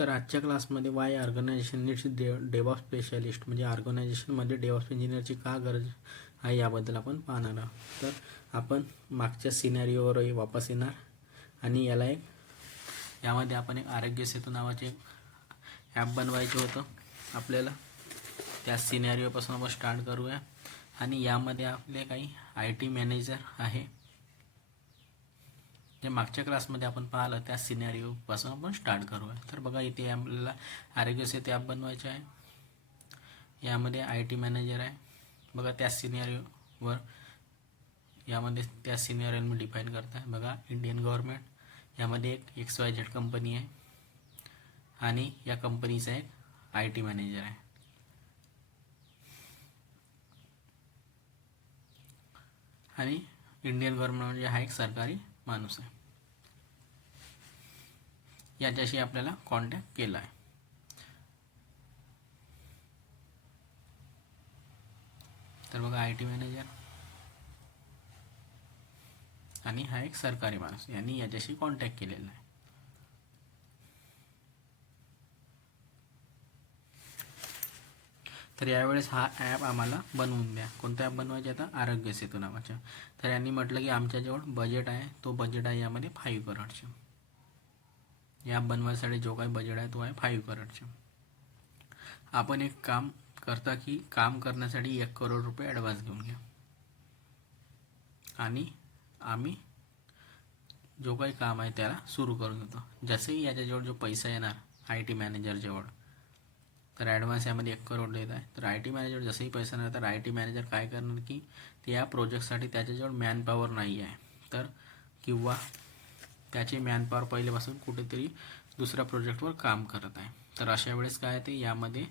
तर आजच्या क्लासमध्ये वाय ऑर्गनायझेशन नीड्स डेव्हऑप्स स्पेशलिस्ट म्हणजे ऑर्गनायझेशनमध्ये डेव्हऑप्स इंजिनियरची का गरज आहे याबद्दल आपण पाहणार आहोत. तर आपण मागच्या सिनॅरिओवरही वापस येणार आणि यामध्ये आपण एक आरोग्य सेतू नावाचे एक ॲप बनवायचं होतं आपल्याला. त्या सिनॅरिओपासून आपण स्टार्ट करूया आणि यामध्ये आपले काही IT मॅनेजर आहे जे मागच्या क्लासमध्ये आपण पाहिलं त्या सिनॅरिओपासून आपण स्टार्ट करूया. तर बघा इथे आपल्याला आरोग्य सेतू ॲप बनवायचे आहे. यामध्ये IT मॅनेजर आहे बघा. त्या सिनॅरिओवर यामध्ये त्या सिनॅरिओ मी डिफाईन करत आहे बघा. इंडियन गव्हर्नमेंट, यामध्ये एक XYZ कंपनी आहे आणि या कंपनीचा एक IT मॅनेजर आहे. आणि इंडियन गव्हर्नमेंट म्हणजे हा एक सरकारी माणूस आहे, याच्याशी आपल्याला कॉन्टॅक्ट केला आहे. तर बघा IT मॅनेजर आणि हा एक सरकारी माणूस यांनी याच्याशी कॉन्टॅक्ट केलेला आहे. तर यावेळेस हा ॲप आम्हाला बनवून द्या. कोणता ॲप बनवायचा आता? आरोग्य सेतू नावाचा. तर यांनी म्हटलं की आमच्याजवळ बजेट आहे, तो बजेट आहे यामध्ये 5 करोडचा. या बनवायसाठी जो काही बजेट आहे तो आहे 5 करोडचा. आपण एक काम करता की काम करण्यासाठी 1 करोड रुपये ॲडव्हान्स घेऊन घ्या आणि आम्ही जो काही काम आहे त्याला सुरू करून देतो. जसेही याच्याजवळ जो पैसा येणार IT मॅनेजरजवळ, तर ॲडव्हान्स यामध्ये 1 करोड देत आहे. तर IT मॅनेजर जसंही पैसा नाही तर IT मॅनेजर काय करणार की त्या प्रोजेक्टसाठी त्याच्याजवळ मॅनपॉवर नाही आहे, तर किंवा त्याचे मॅनपॉवर पहिल्यापासून कुठेतरी दुसऱ्या प्रोजेक्टवर काम करत आहे, तर अशा वेळेस काय ते यामध्ये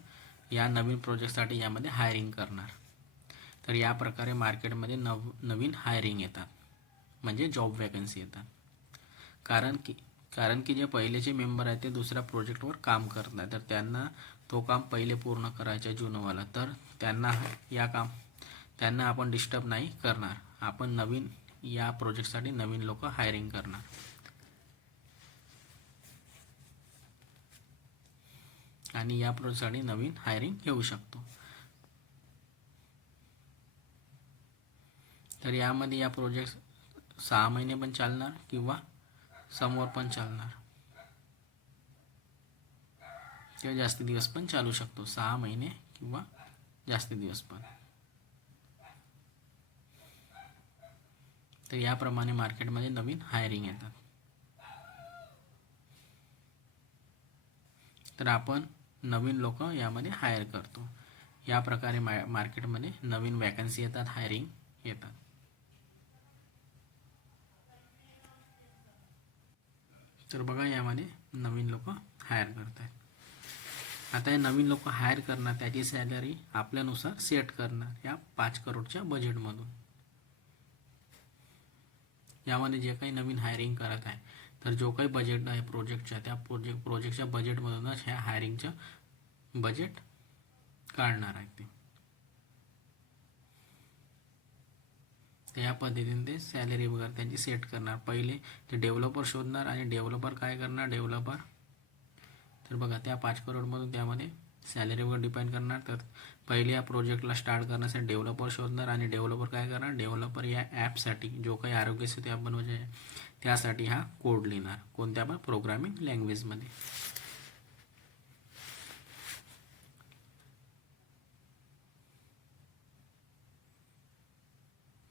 या नवीन प्रोजेक्टसाठी यामध्ये हायरिंग करणार. तर या प्रकारे मार्केटमध्ये नवीन हायरिंग येतात म्हणजे जॉब वॅकन्सी येतात. कारण की जे पहिलेचे मेंबर आहेत ते दुसऱ्या प्रोजेक्टवर काम करत नाही, तर त्यांना तो काम पहिले पूर्ण करायचं आहे जुनवाला. तर त्यांना आपण डिस्टर्ब नाही करणार. आपण नवीन या प्रोजेक्टसाठी नवीन लोक हायरिंग करणार आणि या प्रोजेक्टसाठी नवीन हायरिंग घेऊ शकतो. तर यामध्ये या प्रोजेक्ट 6 महिने पण चालणार किंवा समोर पण चालणार किंवा जास्त दिवस पण चालू शकतो. 6 महिने किंवा जास्त दिवस पण. तर याप्रमाणे मार्केटमध्ये नवीन हायरिंग येतात. तर आपण नवीन लोक यामध्ये हायर करतो. या प्रकारे मार्केटमध्ये नवीन वॅकन्सी येतात, हायरिंग येतात. तर बघा यामध्ये नवीन लोक हायर करत आहेत. आता हे नवीन लोक हायर करणार, त्याची सॅलरी आपल्यानुसार सेट करणार या 5 करोडच्या बजेटमधून. यामध्ये जे काही नवीन हायरिंग करत आहे तर जो काही बजेट आहे प्रोजेक्टच्या, त्या प्रोजेक्टच्या बजेटमधूनच ह्या हायरिंगचं बजेट काढणार आहे ते. या पद्धतीने ते सॅलरी वगैरे त्यांची सेट करणार. पहिले ते डेव्हलपर शोधणार आणि डेव्हलपर काय करणार, तर बघा त्या 5 करोडमधून त्यामध्ये सॅलरी वगैरे डिपेंड करणार. तर पहिले या प्रोजेक्टला स्टार्ट करण्यासाठी डेव्हलपर शोधणार आणि डेव्हलपर काय करणार, डेव्हलपर या ॲपसाठी जो काही आरोग्य सेतू ॲप बनवायचे आहे त्यासाठी हा कोड लिहिणार कोणत्या पण प्रोग्रामिंग लँग्वेजमध्ये.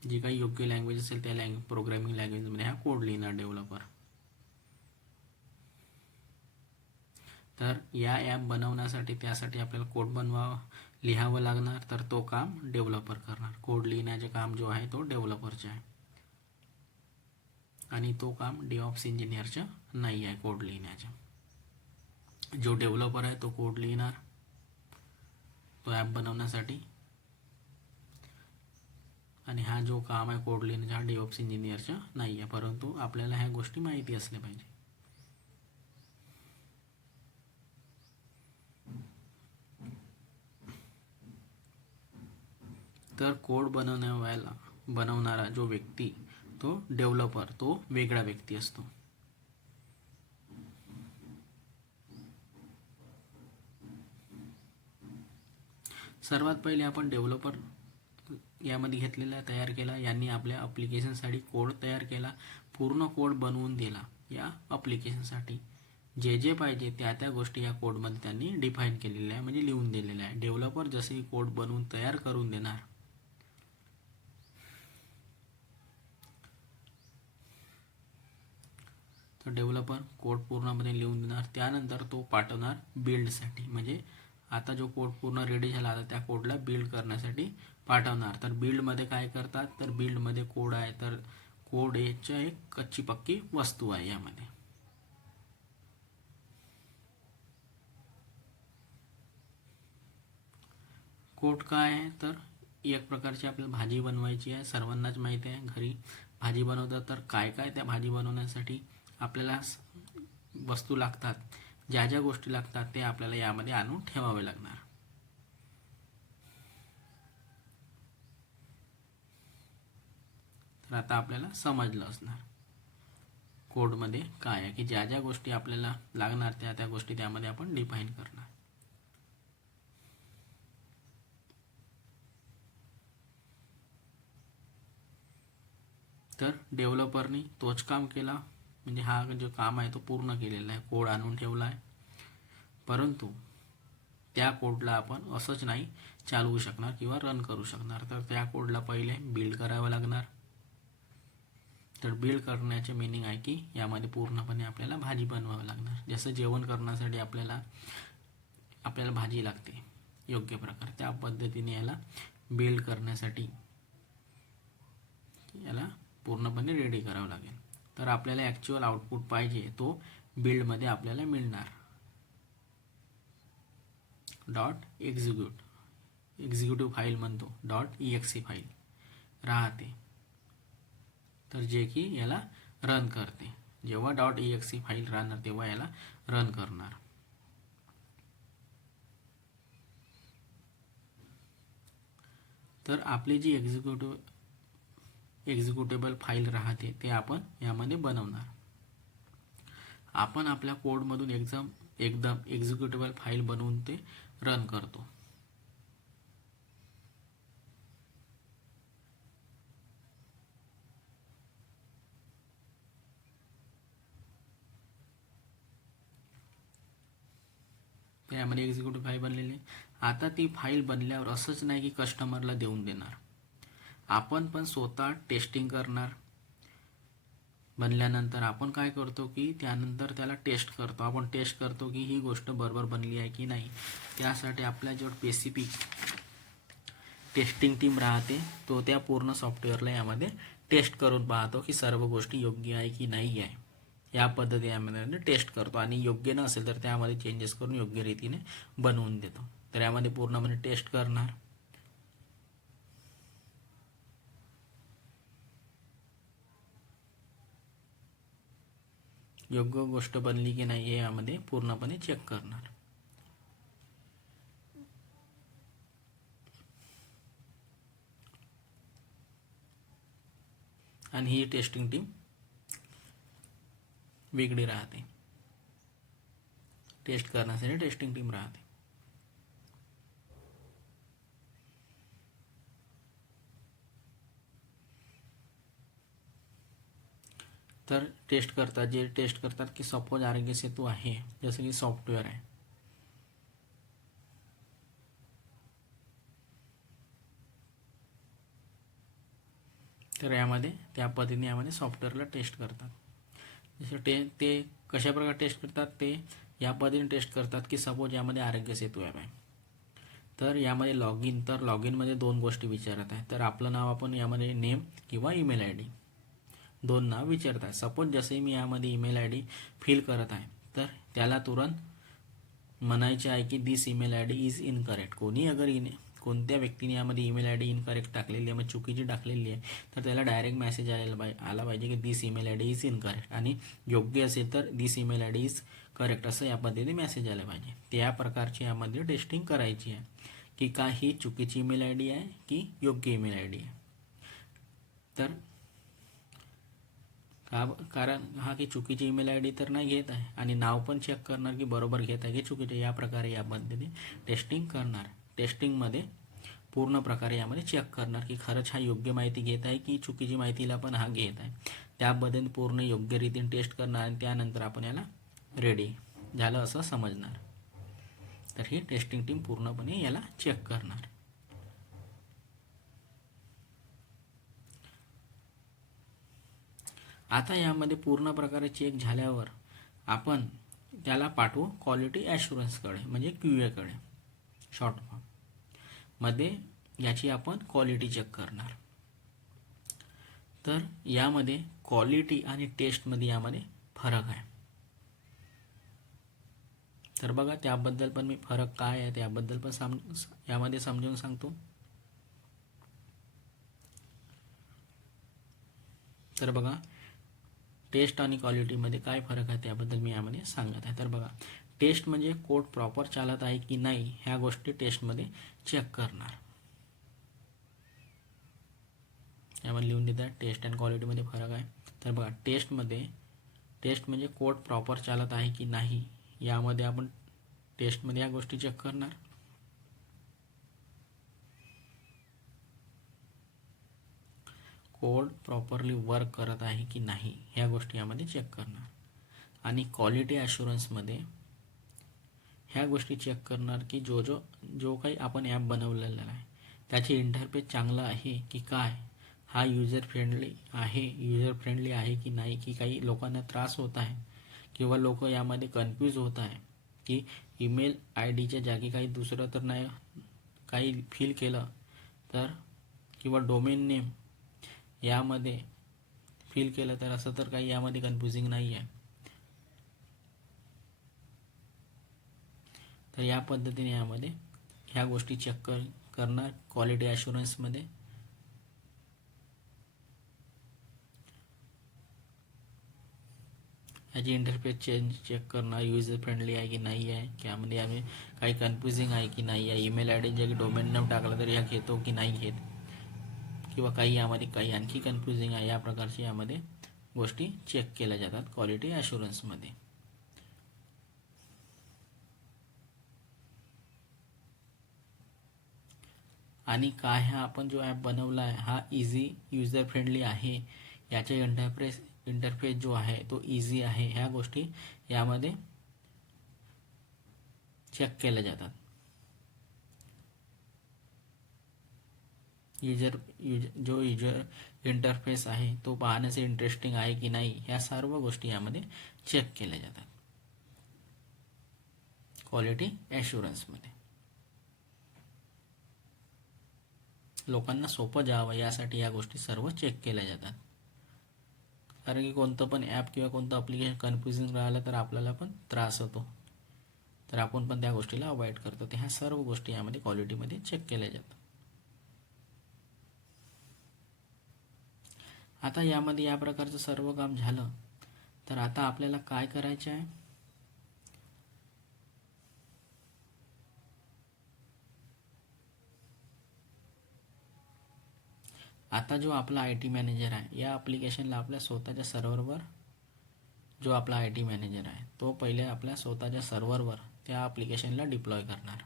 जी काही योग्य लँग्वेज असेल त्या प्रोग्रामिंग लँग्वेजमध्ये हा कोड लिहिणार डेव्हलपर. तर या ॲप बनवण्यासाठी त्यासाठी आपल्याला कोड लिहावं लागणार. तर तो काम डेव्हलपर करणार. कोड लिहिण्याचे काम जो आहे तो डेव्हलपरचे आहे आणि तो काम डेव्हऑप्स इंजिनियरचं नाही आहे कोड लिहिण्याचं. जो डेव्हलपर आहे तो कोड लिहिणार तो ॲप बनवण्यासाठी आणि हा जो काम आहे कोड लिहिण्याचा हा डेव्हऑप्स इंजिनियरचं नाही आहे. परंतु आपल्याला ह्या गोष्टी माहिती असल्या पाहिजे. तर कोड बनवणारा जो व्यक्ती तो डेव्हलपर, तो वेगळा व्यक्ती असतो. सर्वात पहिले आपण डेव्हलपर यामध्ये घेतलेला तयार केला. यांनी आपल्या ॲप्लिकेशनसाठी कोड तयार केला, पूर्ण कोड बनवून दिला. या ॲप्लिकेशनसाठी जे जे पाहिजे त्या त्या गोष्टी या कोडमध्ये त्यांनी डिफाईन केलेल्या आहे, म्हणजे लिहून दिलेल्या आहे. डेव्हलपर जसे कोड बनवून तयार करून देणार, तर डेव्हलपर कोड पूर्णपणे लिहून देणार. त्यानंतर तो पाठवणार बिल्डसाठी, म्हणजे आता जो कोड पूर्ण रेडी झाला आता त्या कोडला बिल्ड करण्यासाठी पाठवणार. तर बिल्डमध्ये काय करतात, तर बिल्डमध्ये कोड आहे, तर कोड याच्या एक कच्ची पक्की वस्तू आहे. यामध्ये कोड काय आहे, तर एक प्रकारची आपल्याला भाजी बनवायची आहे. सर्वांनाच माहिती आहे घरी भाजी बनवतात, तर काय काय त्या भाजी बनवण्यासाठी आपल्याला वस्तू लागतात, ज्या ज्या गोष्टी लागतात ते आपल्याला यामध्ये आणून ठेवावे लागणार. तर आता आपल्याला समजलं असणार कोडमध्ये काय आहे, की ज्या ज्या गोष्टी आपल्याला लागणार त्या त्या गोष्टी त्यामध्ये आपण डिफाईन करणार. तर डेव्हलपरनी तोच काम केला, म्हणजे हा जो काम आहे तो पूर्ण केलेला आहे, कोड आणून ठेवला आहे. परंतु त्या कोडला आपण असंच नाही चालवू शकणार किंवा रन करू शकणार. तर त्या कोडला पहिले बिल्ड करावं लागणार. तर बिल्ड करण्याचे मीनिंग आहे की यामध्ये पूर्णपणे आपल्याला भाजी बनवावी लागणार. जसं जेवण करण्यासाठी आपल्याला भाजी लागते योग्य प्रकारे, त्या पद्धतीने याला बिल्ड करण्यासाठी याला पूर्णपणे रेडी करावं लागेल. तर आपल्याला ॲक्च्युअल आउटपुट पाहिजे तो बिल्डमध्ये आपल्याला मिळणार. एक्झिक्युटिव्ह फाईल म्हणतो, .exe फाईल राहते, तर जे की याला रन करते. जेव्हा .exe फाईल राहणार तेव्हा याला रन करणार. तर आपली जी एक्झिक्युटेबल फाईल राहते ते आपण यामध्ये बनवणार. आपण आपल्या कोडमधून एकदम एक्झिक्युटेबल फाईल बनवून ते रन करतो. यामध्ये एक्झिक्युटिव्ह फाईल बनलेली. आता ती फाईल बनल्यावर असंच नाही की कस्टमरला देऊन देणार, आपण पण स्वतः टेस्टिंग करणार. बनल्यानंतर आपण काय करतो की त्यानंतर त्याला टेस्ट करतो. आपण टेस्ट करतो की ही गोष्ट बरोबर बनली आहे की नाही. त्यासाठी आपल्याजवळ स्पेसिफिक टेस्टिंग टीम राहते, तो त्या पूर्ण सॉफ्टवेअरला यामध्ये टेस्ट करून पाहतो की सर्व गोष्टी योग्य आहे की नाही आहे. या पद्धतीने यामध्ये टेस्ट करतो आणि योग्य नसेल तर त्यामध्ये चेंजेस करून योग्य रीतीने बनवून देतो. तर यामध्ये पूर्णपणे टेस्ट करणार. योग्य गोष्ट बनली की नाही हे यामध्ये पूर्णपणे चेक करणार. आणि ही टेस्टिंग टीम वेगळी राहते, टेस्ट करण्यासाठी टेस्टिंग टीम राहते. तर टेस्ट करतात, जे टेस्ट करतात की सपोज आरोग्य सेतू आहे जसं की सॉफ्टवेअर आहे, तर यामध्ये त्या पद्धतीने यामध्ये सॉफ्टवेअरला टेस्ट करतात. जसं ते कशा प्रकारे टेस्ट करतात ते या पद्धतीने टेस्ट करतात की सपोज यामध्ये आरोग्य सेतू ॲप आहे, तर यामध्ये लॉग इनमध्ये दोन गोष्टी विचारत आहे. तर आपलं नाव आपण यामध्ये नेम किंवा ईमेल आय डी दोन नाव विचारत आहे. सपोज जसे मी यामध्ये ईमेल आय डी फिल करत आहे तर त्याला तुरंत म्हणायचे आहे की this email I D is incorrect. कोणत्या व्यक्तीने यामध्ये ईमेल आय डी इनकरेक्ट टाकलेली आहे, मग चुकीची टाकलेली आहे, तर त्याला डायरेक्ट मेसेज आला पाहिजे की this email I D is incorrect, आणि योग्य असेल तर this email I D is correct असं या पद्धतीने मेसेज आला पाहिजे. त्या प्रकारची यामध्ये टेस्टिंग करायची आहे की का ही चुकीची ईमेल आय डी आहे की योग्य ईमेल आय डी आहे. तर कारण हा की चुकीची ईमेल आय डी तर नाही घेत आहे आणि नाव पण चेक करणार की बरोबर घेत आहे की चुकीचे. या प्रकारे या पद्धतीने टेस्टिंग करणार. टेस्टिंगमध्ये पूर्ण प्रकारे यामध्ये चेक करणार की खरंच हा योग्य माहिती घेत आहे की चुकीची माहितीला पण हा घेत आहे, त्याबद्दल पूर्ण योग्य रीतीने टेस्ट करणार आणि त्यानंतर आपण याला रेडी झालं असं समजणार. तर ही टेस्टिंग टीम पूर्णपणे याला चेक करणार. आता यामध्ये पूर्ण प्रकारे चेक झाल्यावर आपण त्याला पाठवू क्वालिटी ॲश्युरन्सकडे, म्हणजे QA कडे शॉर्ट फॉर्म मध्ये. याची आपण क्वालिटी चेक करणार. तर यामध्ये क्वालिटी आणि टेस्टमध्ये यामध्ये फरक आहे. तर बघा त्याबद्दल पण मी फरक काय आहे त्याबद्दल पण यामध्ये समजून सांगतो. तर बघा टेस्ट आणि क्वालिटीमध्ये काय फरक आहे त्याबद्दल मी यामध्ये सांगत आहे. तर बघा टेस्ट म्हणजे कोड प्रॉपर चालत आहे की नाही ह्या गोष्टी टेस्टमध्ये चेक करणार. यामध्ये लिहून देतात टेस्ट अँड क्वालिटीमध्ये फरक आहे. तर बघा टेस्ट म्हणजे कोड प्रॉपर चालत आहे की नाही यामध्ये आपण टेस्टमध्ये या गोष्टी चेक करणार. कोड प्रॉपरली वर्क करत आहे की नाही ह्या गोष्टी यामध्ये चेक करणार. आणि क्वालिटी ॲश्युरन्समध्ये ह्या गोष्टी चेक करणार की जो काही आपण ॲप बनवलेला आहे त्याचे इंटरफेस चांगला आहे की काय, हा युजर फ्रेंडली आहे की नाही, की काही लोकांना त्रास होत आहे किंवा लोक यामध्ये कन्फ्यूज होत आहे की ईमेल ID जागी काही दुसरं तर नाही काही फिल केलं तर, किंवा डोमेन नेम यामध्ये फिल केलं तर असं तर काही यामध्ये कन्फ्युजिंग नाही आहे. तर या पद्धतीने यामध्ये ह्या गोष्टी चेक करणार क्वालिटी ॲश्युरन्समध्ये. ह्याची इंटरफेस चेक करणार युजर फ्रेंडली आहे की नाही आहे, त्यामध्ये आम्ही काही कन्फ्युजिंग आहे की नाही आहे, ईमेल ID जे डोमेन नेम टाकलं तर ह्या घेतो की नाही घेत, किंवा काही यामध्ये काही आणखी कन्फ्युजिंग आहे, या प्रकारचे यामध्ये गोष्टी चेक केल्या जातात क्वालिटी ॲश्युरन्समध्ये. आणि काय हा आपण जो ॲप बनवला आहे हा इझी युजर फ्रेंडली आहे, याचा इंटरफेस जो आहे तो इझी आहे, ह्या गोष्टी यामध्ये चेक केल्या जातात. जो युजर इंटरफेस आहे तो पाहण्याचे इंटरेस्टिंग आहे की नाही ह्या सर्व गोष्टी यामध्ये चेक केल्या जातात क्वालिटी ॲश्युरन्समध्ये. लोकांना सोपं जावं यासाठी या गोष्टी सर्व चेक केल्या जातात. कारण की कोणतं पण ॲप किंवा कोणतं ॲप्लिकेशन कन्फ्युजिंग राहिलं तर आपल्याला पण त्रास होतो, तर आपण पण त्या गोष्टीला अवॉइड करतो. तर ह्या सर्व गोष्टी यामध्ये क्वालिटीमध्ये चेक केल्या जातात. आता यामध्ये या प्रकारचं सर्व काम झालं तर आता आपल्याला काय करायचं आहे, आता जो आपला IT मॅनेजर आहे या ॲप्लिकेशनला आपल्या स्वतःच्या सर्व्हरवर, जो आपला IT मॅनेजर आहे तो पहिले आपल्या स्वतःच्या सर्व्हरवर त्या ॲप्लिकेशनला डिप्लॉय करणार.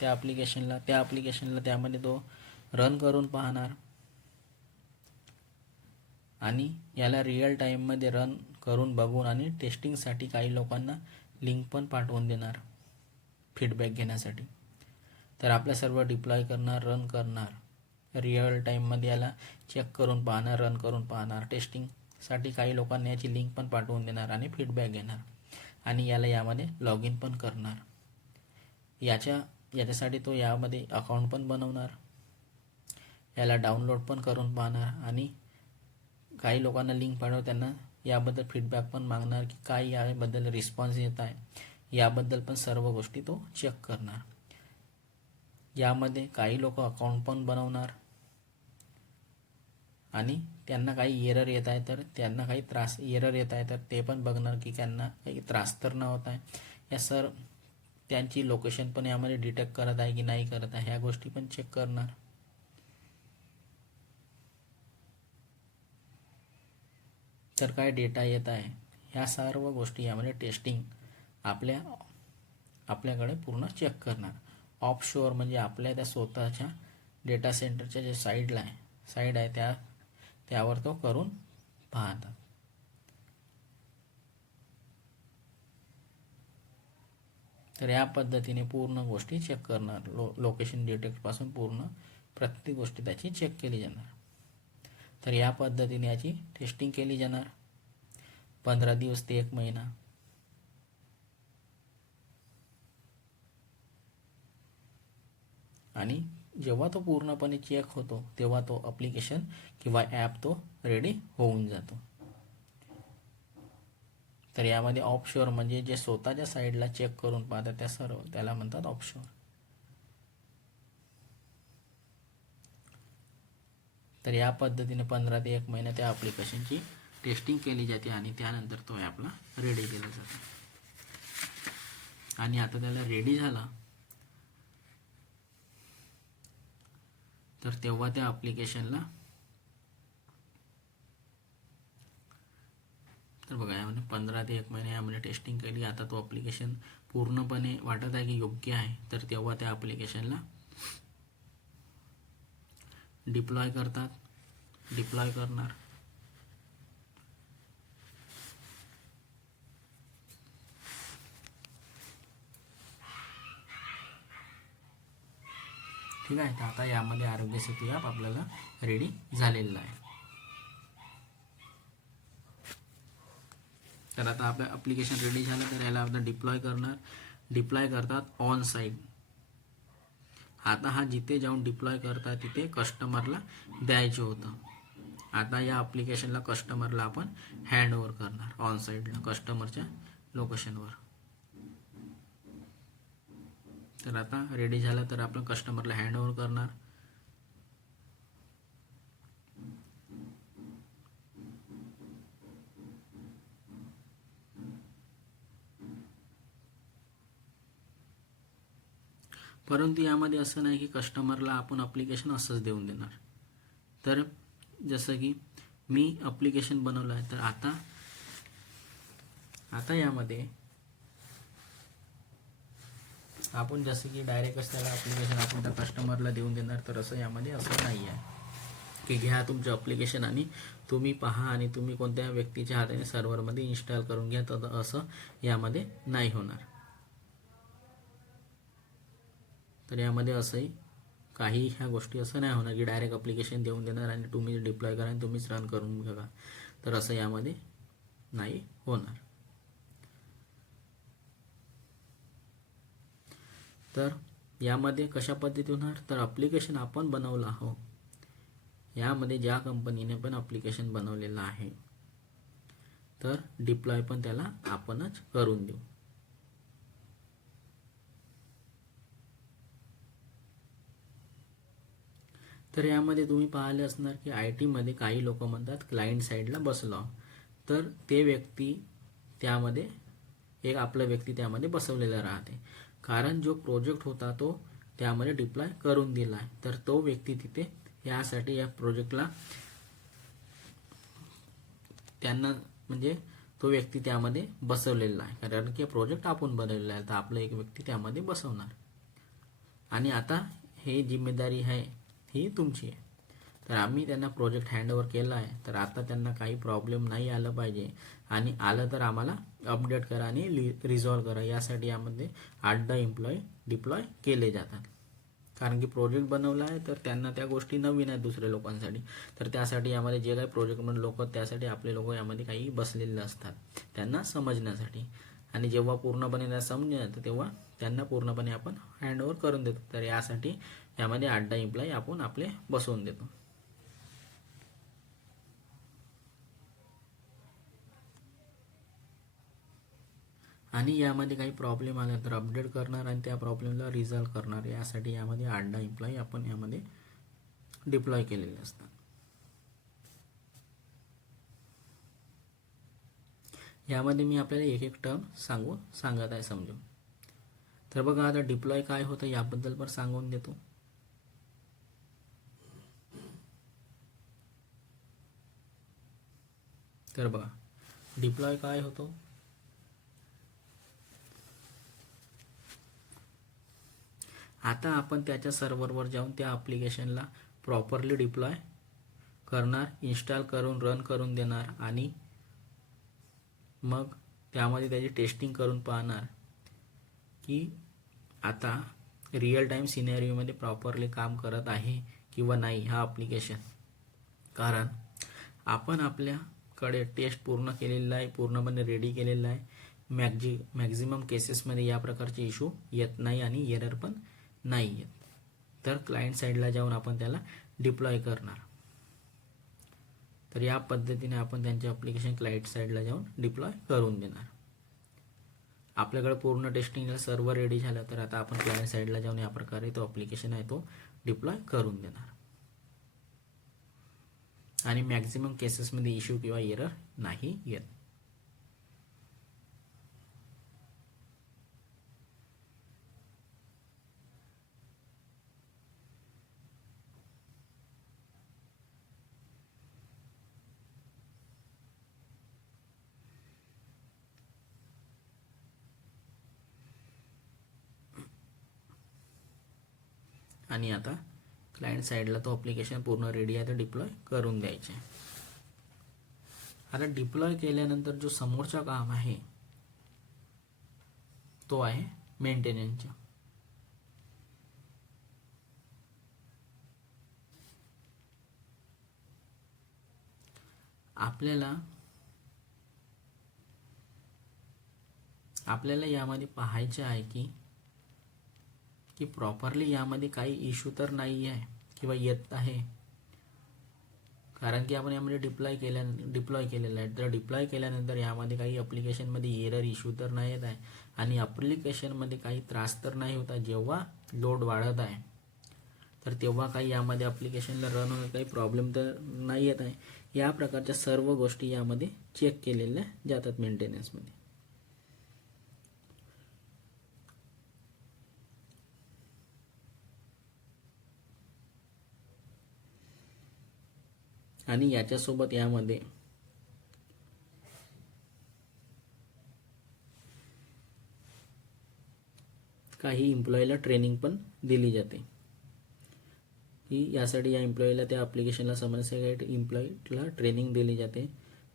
त्या ॲप्लिकेशनला त्यामध्ये तो रन करून पाहणार आणि याला रिअल टाईममध्ये रन करून बघून आणि टेस्टिंगसाठी काही लोकांना लिंक पण पाठवून देणार फीडबॅक घेण्यासाठी. तर आपल्या सर्व डिप्लॉय करणार, रन करणार, रिअल टाईममध्ये याला चेक करून पाहणार, रन करून पाहणार, टेस्टिंगसाठी काही लोकांना याची लिंक पण पाठवून देणार आणि फीडबॅक घेणार आणि यामध्ये लॉग इन पण करणार. याच्यासाठी तो यामध्ये अकाउंट पण बनवणार, याला डाउनलोड पण करून पाहणार आणि काही लोकांना लिंक पाठवून त्यांना याबद्दल फीडबॅक पण मागणार की काय याबद्दल रिस्पॉन्स येत आहे याबद्दल पण सर्व गोष्टी तो चेक करणार. यामध्ये काही लोक अकाउंट पण बनवणार आणि त्यांना काही एरर येत आहे तर त्यांना काही एरर येत आहे तर ते पण बघणार की त्यांना काही त्रास तर न होत आहे. या त्यांची लोकेशन पण यामध्ये डिटेक्ट करत आहे की नाही करत आहे ह्या गोष्टी पण चेक करणार. तर काय डेटा येत आहे ह्या सर्व गोष्टी यामध्ये टेस्टिंग आपल्याकडे पूर्ण चेक करणार. ऑफशोअर म्हणजे आपल्या त्या स्वतःच्या डेटा सेंटरच्या जे साईड आहे त्यावर तो करून पाहतात. तर या पद्धतीने पूर्ण गोष्टी चेक करणार. लोकेशन डिटेक्टपासून पूर्ण प्रत्येक गोष्टी त्याची चेक केली जाणार. तर या पद्धतीने याची टेस्टिंग केली जाणार 15 दिवस ते 1 महिना. आणि जेव्हा तो पूर्णपणे चेक होतो तेव्हा तो ॲप्लिकेशन किंवा ॲप तो रेडी होऊन जातो. तर यामध्ये ऑफशोअर म्हणजे जे स्वतःच्या साईडला चेक करून पाहतात त्याला म्हणतात ऑफशोअर. तर या पद्धतीने 15 ते 1 महिना त्या ॲप्लिकेशनची टेस्टिंग केली जाते आणि त्यानंतर तो ॲपला रेडी केला जातो. आणि आता त्याला रेडी झाला तर तेव्हा त्या ॲप्लिकेशनला तर बघा यामध्ये 15 ते 1 महिने यामध्ये टेस्टिंग केली. आता तो ॲप्लिकेशन पूर्णपणे वाटत आहे की योग्य आहे तर तेव्हा त्या ॲप्लिकेशनला डिप्लॉय करणार. ठीक आहे. तर आता यामध्ये आरोग्य सेतू ॲप आपल्याला रेडी झालेला आहे. तर आता आपलं ॲप्लिकेशन रेडी झालं तर याला आपण डिप्लॉय करतात ऑन साईट. आता हा जिथे जाऊन डिप्लॉय करतात तिथे कस्टमरला द्यायचं होतं. आता या ॲप्लिकेशनला कस्टमरला आपण हँडओव्हर करणार ऑन साईटला कस्टमरच्या लोकेशनवर. तर आता रेडी झालं तर आपण कस्टमरला हँडओव्हर करणार. परंतु यामध्ये असं नाही की कस्टमरला आपण ॲप्लिकेशन असंच देऊन देणार. तर जसं की मी ॲप्लिकेशन बनवलं आहे तर आता यामध्ये आपण जसं की डायरेक्टच त्याला ॲप्लिकेशन आपण त्या कस्टमरला देऊन देणार. तर असं नाही आहे की घ्या तुमचं ॲप्लिकेशन आणि तुम्ही पहा आणि तुम्ही कोणत्या व्यक्तीच्या हाताने सर्व्हरमध्ये इन्स्टॉल करून घ्या. तर असं यामध्ये नाही होणार. तर यामध्ये असंही काही ह्या गोष्टी असं नाही होणार की डायरेक्ट ॲप्लिकेशन देऊन देणार आणि तुम्ही डिप्लॉय करा आणि तुम्हीच रन करून बघा. तर असं यामध्ये नाही होणार. तर यामध्ये कशा पद्धती होणार तर ॲप्लिकेशन आपण बनवलं आहोत. यामध्ये ज्या कंपनीने पण ॲप्लिकेशन बनवलेलं आहे तर डिप्लॉय पण त्याला आपणच करून देऊ. तर यामध्ये तुम्ही पाहिले असणार की IT मध्ये काही लोक म्हणतात क्लायंट साईडला बसलो. तर ते व्यक्ती त्यामध्ये एक आपला व्यक्ती त्यामध्ये बसवलेला राहते. कारण जो प्रोजेक्ट होता तो त्यामध्ये डिप्लॉय करून दिला आहे. तर तो व्यक्ती तिथे यासाठी या प्रोजेक्टला त्यांना म्हणजे तो व्यक्ती त्यामध्ये बसवलेला आहे. कारण की प्रोजेक्ट आपण बनवलेला आहे तर आपला एक व्यक्ती त्यामध्ये बसवणार. आणि आता हे जिम्मेदारी आहे ही तुमची आहे. तर आम्ही त्यांना प्रोजेक्ट हँडओव्हर केला आहे. तर आता त्यांना काही प्रॉब्लेम नाही आलं पाहिजे आणि आलं तर आम्हाला अपडेट करा आणि रिझॉल्व करा. यासाठी यामध्ये 8-10 एम्प्लॉई डिप्लॉय केले जातात. कारण की प्रोजेक्ट बनवला आहे तर त्यांना त्या गोष्टी नवीन आहेत दुसऱ्या लोकांसाठी. तर त्यासाठी यामध्ये जे काही प्रोजेक्टमध्ये लोक त्यासाठी आपले लोक यामध्ये काही बसलेले असतात त्यांना समजण्यासाठी. आणि जेव्हा पूर्णपणे त्या समजण्यात तेव्हा त्यांना पूर्णपणे आपण हँडओव्हर करून देतो. तर यासाठी यामध्ये 8-10 एम्प्लॉई आपण आपले बसवून देतो. आणि यामध्ये काही प्रॉब्लेम आला तर अपडेट करणार आणि त्या प्रॉब्लेमला रिझॉल्व करणार. यासाठी यामध्ये 8-10 एम्प्लॉई आपण यामध्ये डिप्लॉय केलेले असतात. यामध्ये मी आपल्याला एक एक टर्म सांगत आहे समजून. तर बघा आता डिप्लॉय काय होतं याबद्दल पण सांगून देतो. तर बघा डिप्लॉय काय होतो, आता आपण त्याच्या सर्व्हरवर जाऊन त्या ॲप्लिकेशनला प्रॉपरली डिप्लॉय करणार, इन्स्टॉल करून रन करून देणार आणि मग त्यामध्ये त्याची टेस्टिंग करून पाहणार की आता रिअल टाईम सिनेरिओमध्ये प्रॉपरली काम करत आहे किंवा नाही हा ॲप्लिकेशन. कारण आपण आपल्याकडे टेस्ट पूर्ण केलेला आहे, पूर्णपणे रेडी केलेला आहे. मॅक्झिमम केसेसमध्ये या प्रकारचे इश्यू येत नाही आणि एरर पण नाही येत. तर क्लायंट साईडला जाऊन आपण त्याला डिप्लॉय करणार. तर या पद्धतीने आपण त्यांचे ॲप्लिकेशन क्लायंट साईडला जाऊन डिप्लॉय करून देणार. आपल्याकडे पूर्ण टेस्टिंगला सर्व रेडी झालं तर आता आपण क्लायंट साईडला जाऊन या प्रकारे तो ॲप्लिकेशन आहे तो डिप्लॉय करून देणार आणि मॅक्झिमम केसेसमध्ये इश्यू किंवा एरर नाही येत. आणि आता क्लायंट साईडला तो ॲप्लिकेशन पूर्ण रेडी आहे तर डिप्लॉय करून द्यायचे. आता डिप्लॉय केल्यानंतर जो समोरचा काम आहे तो आहे मेंटेनन्सचा. आपल्याला यामध्ये पाहायचे आहे की प्रॉपरली यामध्ये काही इश्यू तर नाही आहे किंवा येत आहे. कारण की आपण यामध्ये डिप्लॉय केलेलं आहे. तर डिप्लॉय केल्यानंतर यामध्ये काही ॲप्लिकेशनमध्ये एरर इश्यू तर नाही येत आहे आणि ॲप्लिकेशनमध्ये काही त्रास तर नाही होता. जेव्हा लोड वाढत आहे तर तेव्हा काही यामध्ये ॲप्लिकेशनला रन होण्यात काही प्रॉब्लेम तर नाही येत आहे. या प्रकारच्या सर्व गोष्टी यामध्ये चेक केलेल्या जातात मेंटेनन्समध्ये. आणि याच्यासोबत यामध्ये काही एम्प्लॉईला ट्रेनिंग पण दिली जाते की यासाठी या एम्प्लॉईला त्या ॲप्लिकेशनला समजण्यासाठी एम्प्लॉईला ट्रेनिंग दिली जाते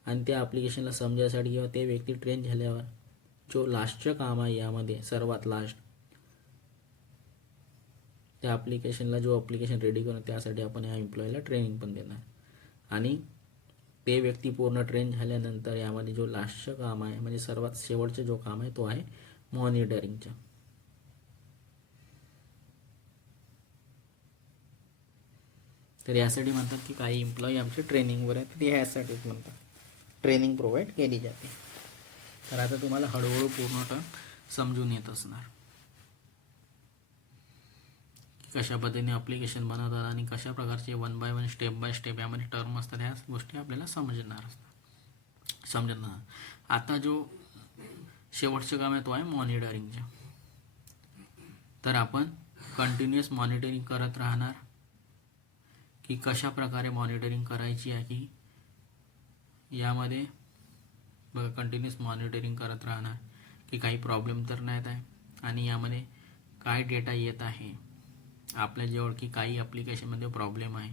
आणि त्या ॲप्लिकेशनला समजायसाठी किंवा ते व्यक्ती ट्रेन झाल्यावर जो लास्टचं काम आहे यामध्ये सर्वात लास्ट त्या ॲप्लिकेशनला जो ॲप्लिकेशन रेडी करून त्यासाठी आपण या एम्प्लॉईला ट्रेनिंग पण देणार. आणि ते व्यक्ती पूर्ण ट्रेन झाल्यानंतर यामध्ये जो लास्टचं काम आहे म्हणजे सर्वात शेवटचं जो काम आहे तो आहे मॉनिटरिंगचा. तर यासाठी म्हणतात की काही एम्प्लॉई आमचे ट्रेनिंगवर आहेत ते ह्यासाठीच म्हणतात ट्रेनिंग प्रोव्हाइड केली जाते. तर आता तुम्हाला हळूहळू पूर्ण समजून येत असणार कशा पद्धतीने ॲप्लिकेशन बनवतात आणि कशा प्रकारचे 1 बाय 1 स्टेप बाय स्टेप यामध्ये टर्म असतात. ह्या गोष्टी आपल्याला समजणार. आता जो शेवटचं काम आहे तो आहे मॉनिटरिंगचा. तर आपण कंटिन्युअस मॉनिटरिंग करत राहणार की कशा प्रकारे मॉनिटरिंग करायची आहे की यामध्ये बघा कंटिन्युअस मॉनिटरिंग करत राहणार की काही प्रॉब्लेम तर नाही आहे आणि यामध्ये काय डेटा येत आहे आपल्याजवळ की काही ॲप्लिकेशनमध्ये प्रॉब्लेम आहे.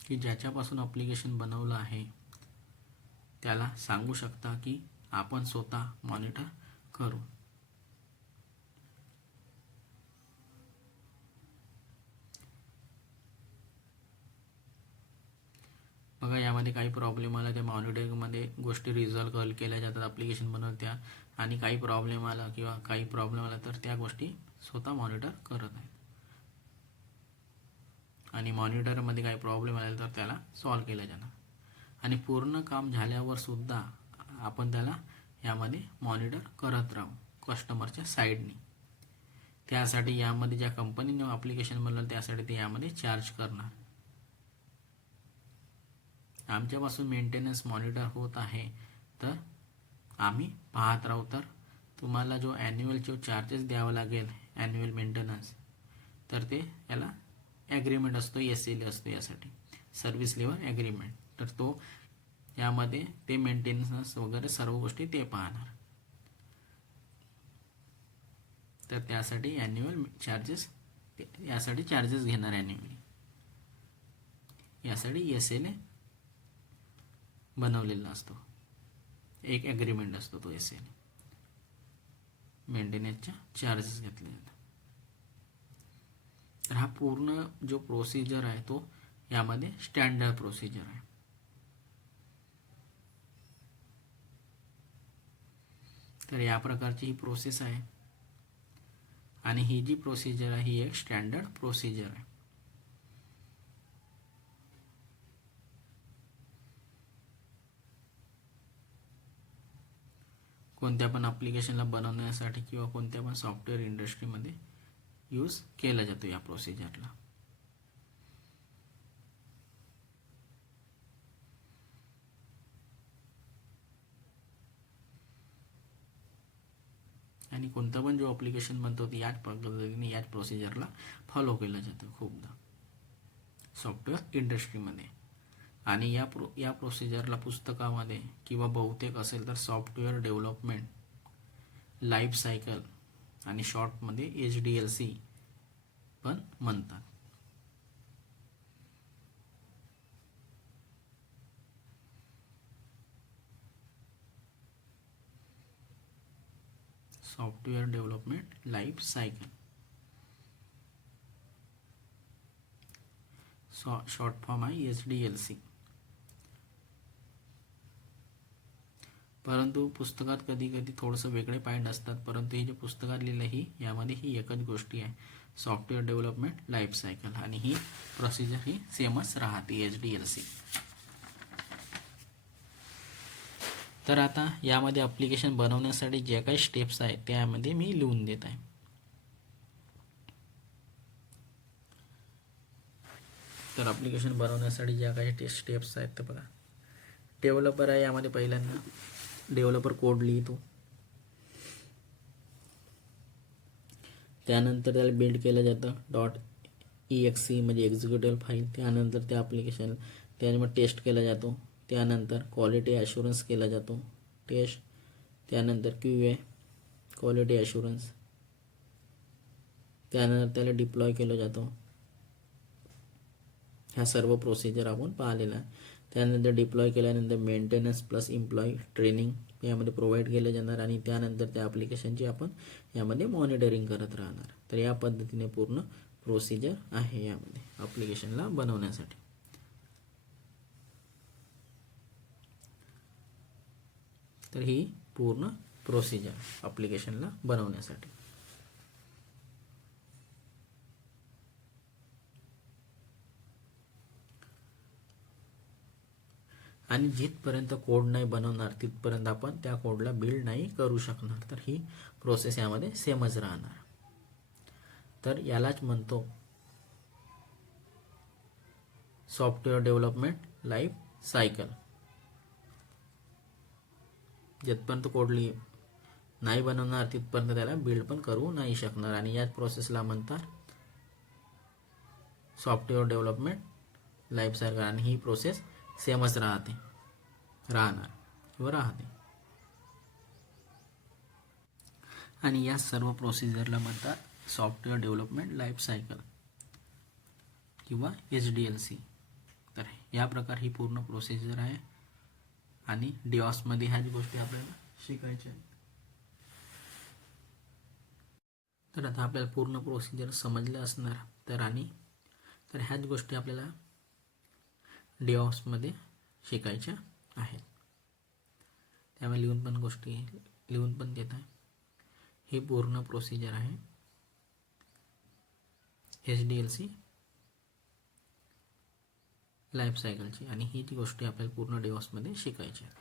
की ज्याच्यापासून ॲप्लिकेशन बनवलं आहे त्याला सांगू शकता की आपण स्वतः मॉनिटर करू. बघा यामध्ये काही प्रॉब्लेम आला त्या मॉनिटरिंगमध्ये गोष्टी रिझॉल्व्ह केल्या जातात ॲप्लिकेशन बनवत्या आणि काही प्रॉब्लेम आला किंवा काही प्रॉब्लेम आला तर त्या गोष्टी स्वतः मॉनिटर करत आहेत आणि मॉनिटरमध्ये काही प्रॉब्लेम आला तर त्याला सॉल्व्ह केला जाणार आणि पूर्ण काम झाल्यावर सुद्धा आपण त्याला यामध्ये मॉनिटर करत राहू कस्टमरच्या साईडनी. त्यासाठी यामध्ये ज्या कंपनीने ॲप्लिकेशन बनवलं त्यासाठी ते यामध्ये चार्ज करणार. आमच्यापासून मेंटेनन्स मॉनिटर होत आहे तर आम्ही पाहत राहू. तर तुम्हाला जो ॲन्युअल जो चार्जेस द्यावा लागेल ॲन्युअल मेंटेनन्स तर ते याला ॲग्रीमेंट असतो, SLA असतो यासाठी, सर्व्हिस लेव्हल ॲग्रीमेंट. तर तो यामध्ये ते मेंटेनन्स वगैरे सर्व गोष्टी ते पाहणार. तर त्यासाठी ॲन्युअल चार्जेस, यासाठी चार्जेस घेणार ॲन्युअली. यासाठी SLA बनवलेला असतो, एक ॲग्रीमेंट असतो तो SLA. मेंटेनन्सच्या चार्जेस घेतले जातात. तर हा पूर्ण जो प्रोसिजर आहे तो यामध्ये स्टँडर्ड प्रोसिजर आहे. तर या प्रकारची ही प्रोसेस आहे आणि ही जी प्रोसिजर आहे ही एक स्टँडर्ड प्रोसिजर आहे. कोणत्या पण ॲप्लिकेशनला बनवण्यासाठी किंवा कोणत्या पण सॉफ्टवेअर इंडस्ट्रीमध्ये यूज केला जातो या प्रोसिजरला. आणि कोणतं पण जो ॲप्लिकेशन बनतो ते याच पद्धतीने याच प्रोसिजरला फॉलो केलं जातं खूपदा सॉफ्टवेअर इंडस्ट्रीमध्ये. आणि या प्रोसिजरला पुस्तकामध्ये किंवा बहुतेक असेल तर सॉफ्टवेअर डेव्हलपमेंट लाईफ सायकल आणि शॉर्टमध्ये HDLC पण म्हणतात. Software development life cycle, short form आहे HDLC. परंतु पुस्तकात कधी कधी थोडंसं वेगळे पॉईंट असतात, परंतु हे जे पुस्तकात लिहिलं ही यामध्ये ही एकच गोष्टी आहे, सॉफ्टवेअर डेव्हलपमेंट लाईफ सायकल, आणि ही प्रोसिजर ही सेमच राहते HDLC. तर आता यामध्ये ॲप्लिकेशन बनवण्यासाठी जे काही स्टेप्स आहेत त्यामध्ये मी लिहून देत आहे. तर ॲप्लिकेशन बनवण्यासाठी ज्या काही स्टेप्स आहेत तर बघा, डेव्हलपर आहे, यामध्ये पहिल्यांदा डेव्हलपर कोड लिहितो, त्यानंतर त्याला बिल्ड केलं जातं .exe म्हणजे एक्झिक्युटिव्ह फाईल. त्यानंतर त्या ॲप्लिकेशन त्याच्यामध्ये टेस्ट केला जातो, त्यानंतर क्वालिटी ॲश्युरन्स केला जातो, टेस्ट, त्यानंतर QA क्वालिटी ॲश्युरन्स, त्यानंतर त्याला डिप्लॉय केलं जातो. ह्या सर्व प्रोसिजर आपण पाहिलेला आहे. त्यानंतर डिप्लॉय केल्यानंतर मेंटेनन्स प्लस एम्प्लॉई ट्रेनिंग यामध्ये प्रोव्हाइड केलं जाणार आणि त्यानंतर त्या ॲप्लिकेशनची आपण यामध्ये मॉनिटरिंग करत राहणार. तर या पद्धतीने पूर्ण प्रोसिजर आहे यामध्ये ॲप्लिकेशनला बनवण्यासाठी. तर ही पूर्ण प्रोसिजर ॲप्लिकेशनला बनवण्यासाठी. आणि जिथपर्यंत कोड नाही बनवणार तिथपर्यंत आपण त्या कोडला बिल्ड नाही करू शकणार. तर ही प्रोसेस यामध्ये सेमच राहणार. तर यालाच म्हणतो सॉफ्टवेअर डेव्हलपमेंट लाईफ सायकल. जिथपर्यंत कोड नाही बनवणार तिथपर्यंत त्याला बिल्ड पण करू नाही शकणार, आणि याच प्रोसेसला म्हणतात सॉफ्टवेअर डेव्हलपमेंट लाईफ सायकल. आणि ही प्रोसेस सेमच राहणार किंवा राहते. आणि या सर्व प्रोसिजरला म्हणतात सॉफ्टवेअर डेव्हलपमेंट लाईफ सायकल किंवा HDLC. तर या प्रकार ही पूर्ण प्रोसिजर आहे आणि डिऑसमध्ये ह्याच गोष्टी आपल्याला शिकायच्या आहेत. तर आता आपल्याला पूर्ण प्रोसिजर समजलं असणार. तर ह्याच गोष्टी आपल्याला डिऑसमध्ये शिकायच्या आहेत. त्यामुळे लिहून पण देत आहे. ही पूर्ण प्रोसिजर आहे HDLC लाईफ सायकलची, आणि ही जी गोष्टी आपल्याला पूर्ण डिऑसमध्ये शिकायच्या आहेत.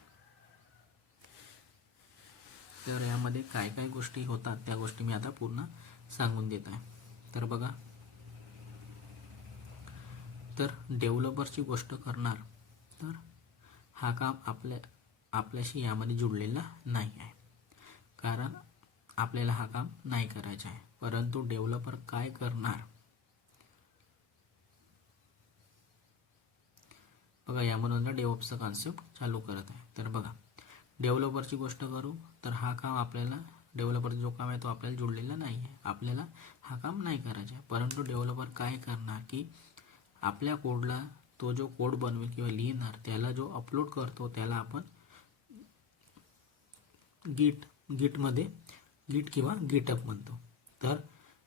तर यामध्ये काय काय गोष्टी होतात त्या गोष्टी मी आता पूर्ण सांगून देत आहे. तर बघा, तर डेव्हलपरची गोष्ट करणार तर हा काम आपल्याशी यामध्ये जुळलेला नाही आहे, कारण आपल्याला हा काम नाही करायचा आहे. परंतु डेव्हलपर काय करणार बघा यामधून डेव्हलपचा कॉन्सेप्ट चालू करत आहे. तर बघा डेव्हलपरची गोष्ट करू तर हा काम आपल्याला डेव्हलपरचा जो काम आहे तो आपल्याला जोडलेला नाही आहे. आपल्याला हा काम नाही करायचा आहे. परंतु डेव्हलपर काय करणार की आपल्या कोडला तो जो कोड बनवेल किंवा लिहिणार त्याला जो अपलोड करतो त्याला आपण गिटमध्ये गिट किंवा गिटहब म्हणतो. तर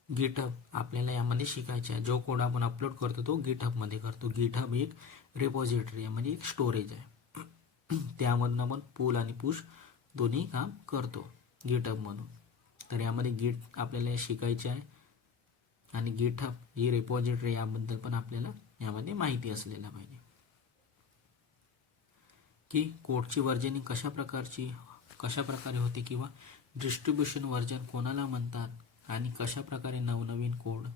गिटहब आपल्याला यामध्ये शिकायचे आहे. जो कोड आपण अपलोड करतो तो गिटहबमध्ये करतो. गिटहब एक रिपॉझिटरी आहे, म्हणजे एक स्टोरेज आहे. त्यामधून आपण पुल आणि पुश दोन्ही काम करतो गिटहबमधून. तर यामध्ये गिट आपल्याला शिकायचे आहे आणि गिटहब ही रिपॉझिटरी याबद्दल पण आपल्याला यामध्ये माहिती असलेला पाहिजे की कोडची वर्जनिंग कशा प्रकारे होते किंवा डिस्ट्रीब्युशन वर्जन कोणाला म्हणतात आणि कशा प्रकारे नवनवीन कोड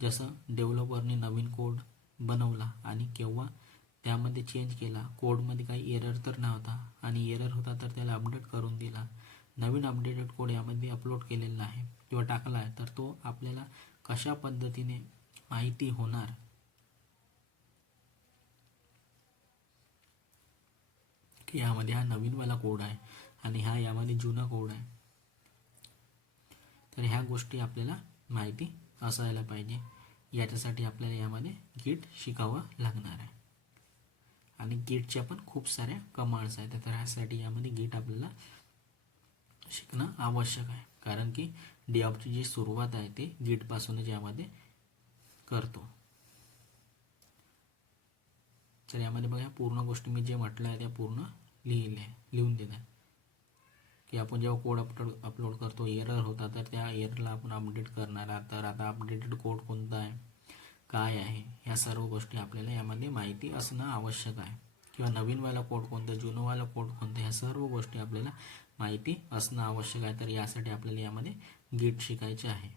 जसं डेव्हलपरने नवीन कोड बनवला आणि केव्हा त्यामध्ये चेंज केला, कोडमध्ये काही एरर तर नव्हता आणि एरर होता तर त्याला अपडेट करून दिला, नवीन अपडेटेड कोड यामध्ये अपलोड केलेला आहे किंवा टाकला आहे तर तो आपल्याला कशा पद्धतीने माहिती होणार की यामध्ये हा नवीनवाला कोड आहे आणि हा यामध्ये जुना कोड आहे. तर ह्या गोष्टी आपल्याला माहिती असायला पाहिजे. याच्यासाठी आपल्याला यामध्ये गिट शिकावं लागणार आहे आणि गिटच्या पण खूप साऱ्या कमांड्स आहेत. तर ह्यासाठी यामध्ये गिट आपल्याला शिकणं आवश्यक आहे, कारण की डेव्हलपची जी सुरुवात आहे ते गिटपासूनच यामध्ये करतो. तर यामध्ये बघा पूर्ण गोष्टी मी जे म्हटलं आहे त्या पूर्ण लिहून दिल्या आहे की आपण जेव्हा कोड अपलोड करतो एरर होता तर त्या एररला आपण अपडेट करणार. तर आता अपडेटेड कोड कोणता आहे, काय आहे, ह्या सर्व गोष्टी आपल्याला यामध्ये माहिती असणं आवश्यक आहे. किंवा नवीनवाला कोड कोणतं, जुनंवाला कोड कोणतं, ह्या सर्व गोष्टी आपल्याला माहिती असणं आवश्यक आहे. तर यासाठी आपल्याला यामध्ये गिट शिकायचे आहे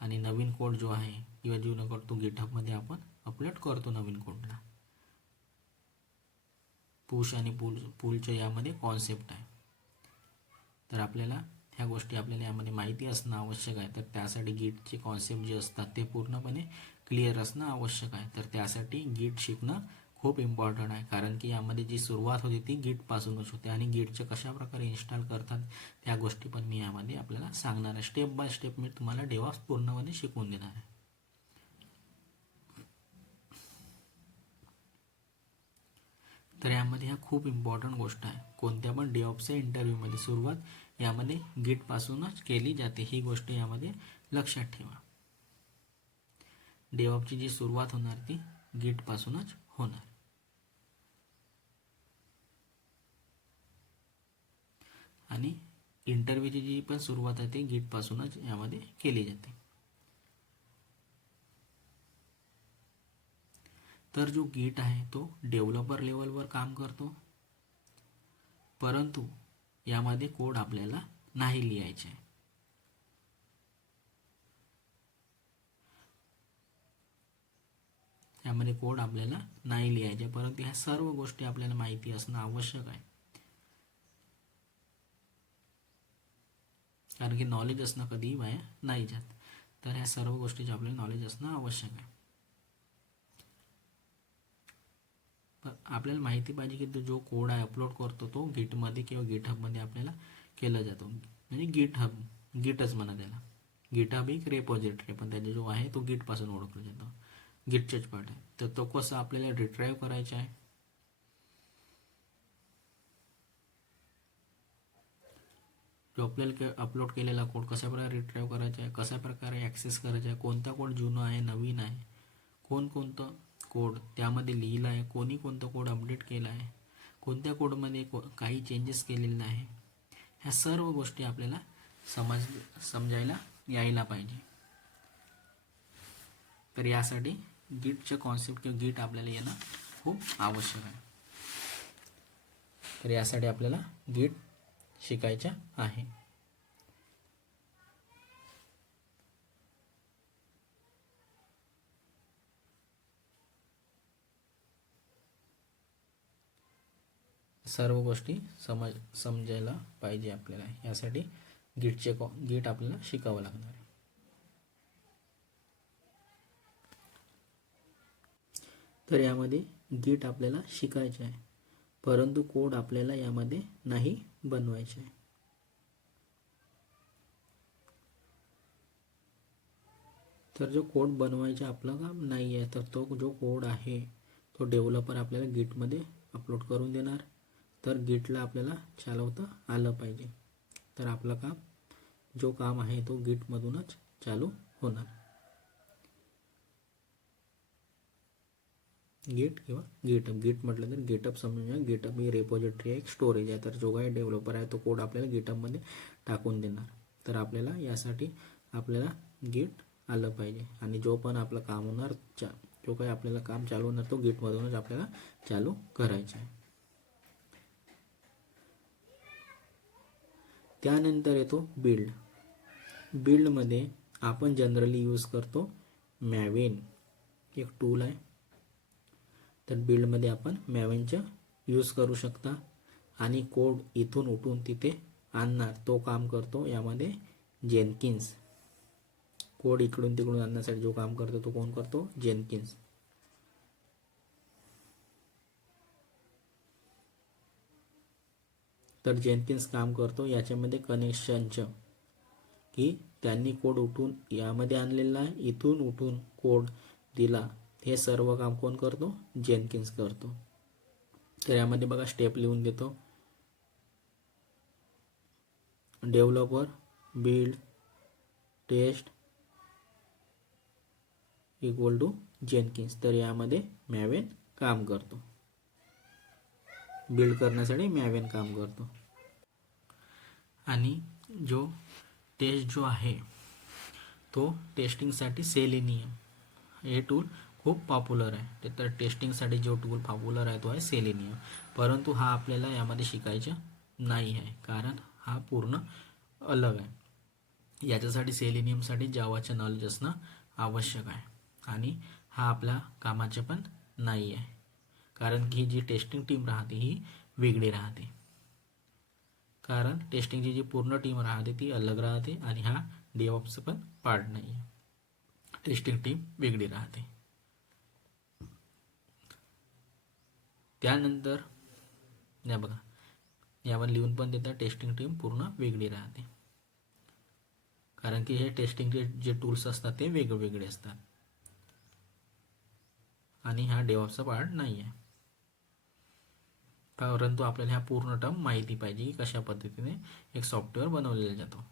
आणि नवीन कोड जो आहे किंवा जुना कोड तो गिटहबमध्ये आपण अपलोड करतो नवीन कोडला. पुश आणि पुलच्या यामध्ये कॉन्सेप्ट आहे. तर आपल्याला ह्या गोष्टी आपल्याला यामध्ये माहिती असणं आवश्यक आहे. तर त्यासाठी गिटचे कॉन्सेप्ट जे असतात ते पूर्णपणे क्लिअर असणं आवश्यक आहे. तर त्यासाठी गिट शिकणं खूप इम्पॉर्टंट आहे, कारण की यामध्ये जी सुरुवात होती ती गिटपासूनच होते आणि गिटचं कशाप्रकारे इन्स्टॉल करतात त्या गोष्टी पण मी यामध्ये आपल्याला सांगणार आहे. स्टेप बाय स्टेप मी तुम्हाला डेव्हलप्स पूर्णपणे शिकवून देणार आहे. तर यामध्ये ह्या खूप इम्पॉर्टंट गोष्ट आहे. कोणत्या पण डेव्हलपच्या इंटरव्ह्यूमध्ये सुरुवात यामध्ये गिटपासूनच केली जाते, ही गोष्ट यामध्ये लक्षात ठेवा. डेव्हलपची जी सुरुवात होणार ती गिटपासूनच होणार आणि इंटरव्ह्यूची जी पण सुरुवात आहे ती गिटपासूनच यामध्ये केली जाते. तर जो गिट आहे तो डेव्हलपर लेवलवर काम करतो, परंतु यामध्ये कोड आपल्याला नाही लिहायचे आहे. यामध्ये कोड आपल्याला नाही लिहायचे, परंतु ह्या सर्व गोष्टी आपल्याला माहिती असणं आवश्यक आहे, कारण की नॉलेज असणं कधीही वाया नाही जात. तर ह्या सर्व गोष्टीचे आपल्याला नॉलेज असणं आवश्यक आहे. आपल्याला माहिती पाहिजे की तो जो कोड आहे अपलोड करतो तो गिटमध्ये किंवा गिटहबमध्ये आपल्याला केला जातो, म्हणजे गिटच म्हणा त्याला. गिटहब एक रेपॉझिटरी पण त्याचा जो आहे तो गिटपासून ओळखला जातो, गिटचेच पार्ट आहे. तर तो कसं आपल्याला रिट्राईव्ह करायचा आहे, जो आपल्याला अपलोड केलेला कोड कशा प्रकारे रिट्राईव्ह करायचा आहे, कशा प्रकारे ॲक्सेस करायचा आहे, कोणता कोड जुना आहे नवीन आहे, कोणतं कोड त्यामध्ये लिहिलं आहे, कोणतं कोड अपडेट केला आहे, कोणत्या कोडमध्ये काही चेंजेस केलेले आहे, ह्या सर्व गोष्टी आपल्याला समजायला यायला पाहिजे. तर यासाठी गिटचे कॉन्सेप्ट किंवा गिट आपल्याला येणं खूप आवश्यक आहे. तर यासाठी आपल्याला गिट शिकायचं आहे. सर्व गोष्टी समजायला पाहिजे आपल्याला. यासाठी गिट आपल्याला शिकावं लागणार आहे. तर यामध्ये गिट आपल्याला शिकायचे आहे, परंतु कोड आपल्याला यामध्ये नाही बनवायचे आहे. तर जो कोड बनवायचा आपलं काम नाही आहे, तर तो जो कोड आहे तो डेव्हलपर आपल्याला गिटमध्ये अपलोड करून देणार. तर गिटला आपल्याला चालवता आलं पाहिजे, तर आपलं काम जो काम आहे तो गिटमधूनच चालू होणार. गिट किंवा गिटअप. गिट म्हटलं तर गिटअप समजून घ्या. गिटअप ही रेपॉझिटरी आहे, एक स्टोरेज आहे. तर जो काही डेव्हलपर आहे तो कोड आपल्याला गिटअपमध्ये टाकून देणार. तर आपल्याला यासाठी आपल्याला गिट आलं पाहिजे, आणि जो पण आपलं काम होणार, जो काही आपल्याला काम चालू होणार तो गिटमधूनच आपल्याला चालू करायचं आहे. त्यानंतर येतो बिल्ड. बिल्डमध्ये आपण जनरली यूज करतो मॅवेन, एक टूल आहे. तर बिल्डमध्ये आपण मॅवेनचा यूज करू शकता, आणि कोड इथून उठून तिथे आणणार तो काम करतो यामध्ये जेनकिन्स. कोड इकडून तिकडून आणण्यासाठी जो काम करतो तो कोण करतो? जेनकिन्स. तर जेनकिन्स काम करतो याच्यामध्ये कनेक्शनचं, की त्यांनी कोड उठून यामध्ये आणलेला आहे, इथून उठून कोड दिला, हे सर्व काम कोण करतो? जेनकिन्स करतो. तर यामध्ये बघा स्टेप लिहून देतो. Developer, build, test equal to Jenkins. तर यामध्ये मॅवेन काम करतो, बिल्ड करण्यासाठी मॅवेन काम करतो. आणि जो टेस्ट जो आहे तो टेस्टिंगसाठी सेलेनियम हे टूल खूप पॉप्युलर आहे. तर टेस्टिंगसाठी जो टूल पॉप्युलर आहे तो आहे सेलेनियम. परंतु हा आपल्याला यामध्ये शिकायचा नाही आहे, कारण हा पूर्ण अलग आहे. याच्यासाठी सेलेनियमसाठी जावाचं नॉलेज असणं आवश्यक आहे, आणि हा आपल्या कामाचे पण नाही आहे, कारण की जी टेस्टिंग टीम राहते ही वेगळी राहते. कारण टेस्टिंगची जी पूर्ण टीम राहते ती अलग राहते, आणि हा डेव्हऑप्सचा पण पार्ट नाही आहे. टेस्टिंग टीम वेगळी राहते. त्यानंतर या बघा यावर लिहून पण देतात, टेस्टिंग टीम पूर्ण वेगळी राहते, कारण की हे टेस्टिंगचे जे टूल्स असतात ते वेगवेगळे असतात, आणि हा डेव्हऑप्सचा पार्ट नाही आहे. परंतु आपल्याला ह्या पूर्ण टर्म माहिती पाहिजे की कशा पद्धतीने एक सॉफ्टवेअर बनवलेला जातो,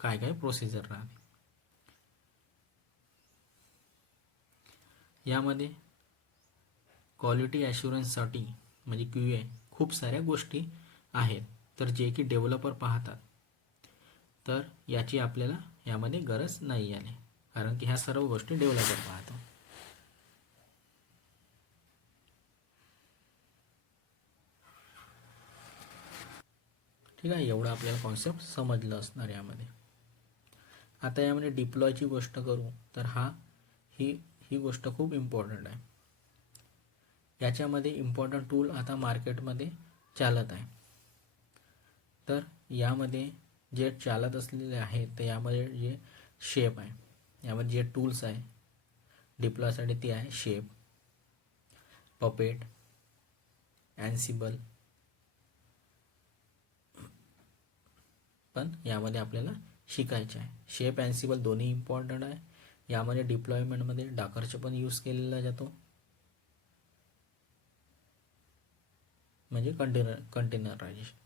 काय काय प्रोसिजर राहते. यामध्ये क्वालिटी ॲश्युरन्ससाठी म्हणजे QA खूप साऱ्या गोष्टी आहेत, तर जे की डेव्हलपर पाहतात. तर याची आपल्याला यामध्ये गरज नाही आली, कारण की ह्या सर्व गोष्टी डेव्हलपर पाहतो. ठीक आहे, एवढं आपल्याला कॉन्सेप्ट समजलं असणार यामध्ये. आता यामध्ये डिप्लॉयची गोष्ट करू तर ही गोष्ट खूप इम्पॉर्टंट आहे. याच्यामध्ये इम्पॉर्टंट टूल आता मार्केटमध्ये चालत आहे. तर यामध्ये जे चालत असलेले आहेत ते यामध्ये जे शेप आहे, यामध्ये जे टूल्स आहे डिप्लॉयसाठी ते आहे शेप, पपेट, ॲन्सिबल. पण यामध्ये आपल्याला शिकायचे आहे. शेप ॲन्सिबल दोन्ही इम्पॉर्टंट आहे. यामध्ये डिप्लॉयमेंटमध्ये डाकरचा पण यूज केलेला जातो, म्हणजे कंटेनरायझेशन,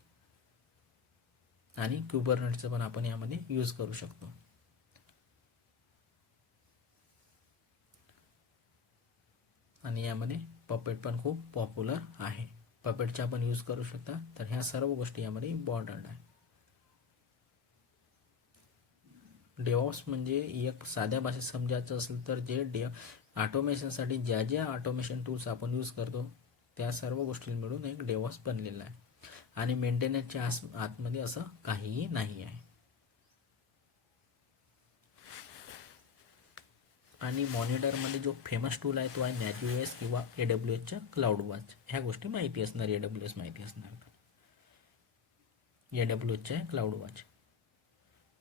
आणि क्युबरनेटचं पण आपण यामध्ये यूज करू शकतो. आणि यामध्ये पपेट पण खूप पॉप्युलर आहे, पपेटचा पण यूज करू शकता. तर ह्या सर्व गोष्टी यामध्ये इम्पॉर्टंट आहे. डेव्हऑप्स म्हणजे एक साध्या भाषेत समजायचं असेल तर जे ऑटोमेशनसाठी ज्या ऑटोमेशन टूल्स आपण यूज करतो त्या सर्व गोष्टी मिळून एक डेव्हऑप्स बनलेला आहे, आणि मेंटेनन्सच्या आतमध्ये असं काहीही नाही आहे. आणि मॉनिटरमध्ये जो फेमस टूल आहे तो आहे मॅथ्यूएस किंवा AWSच्या क्लाउड वॉच. ह्या गोष्टी माहिती असणार, AWS माहिती असणार, AWSच्या क्लाउड वॉच.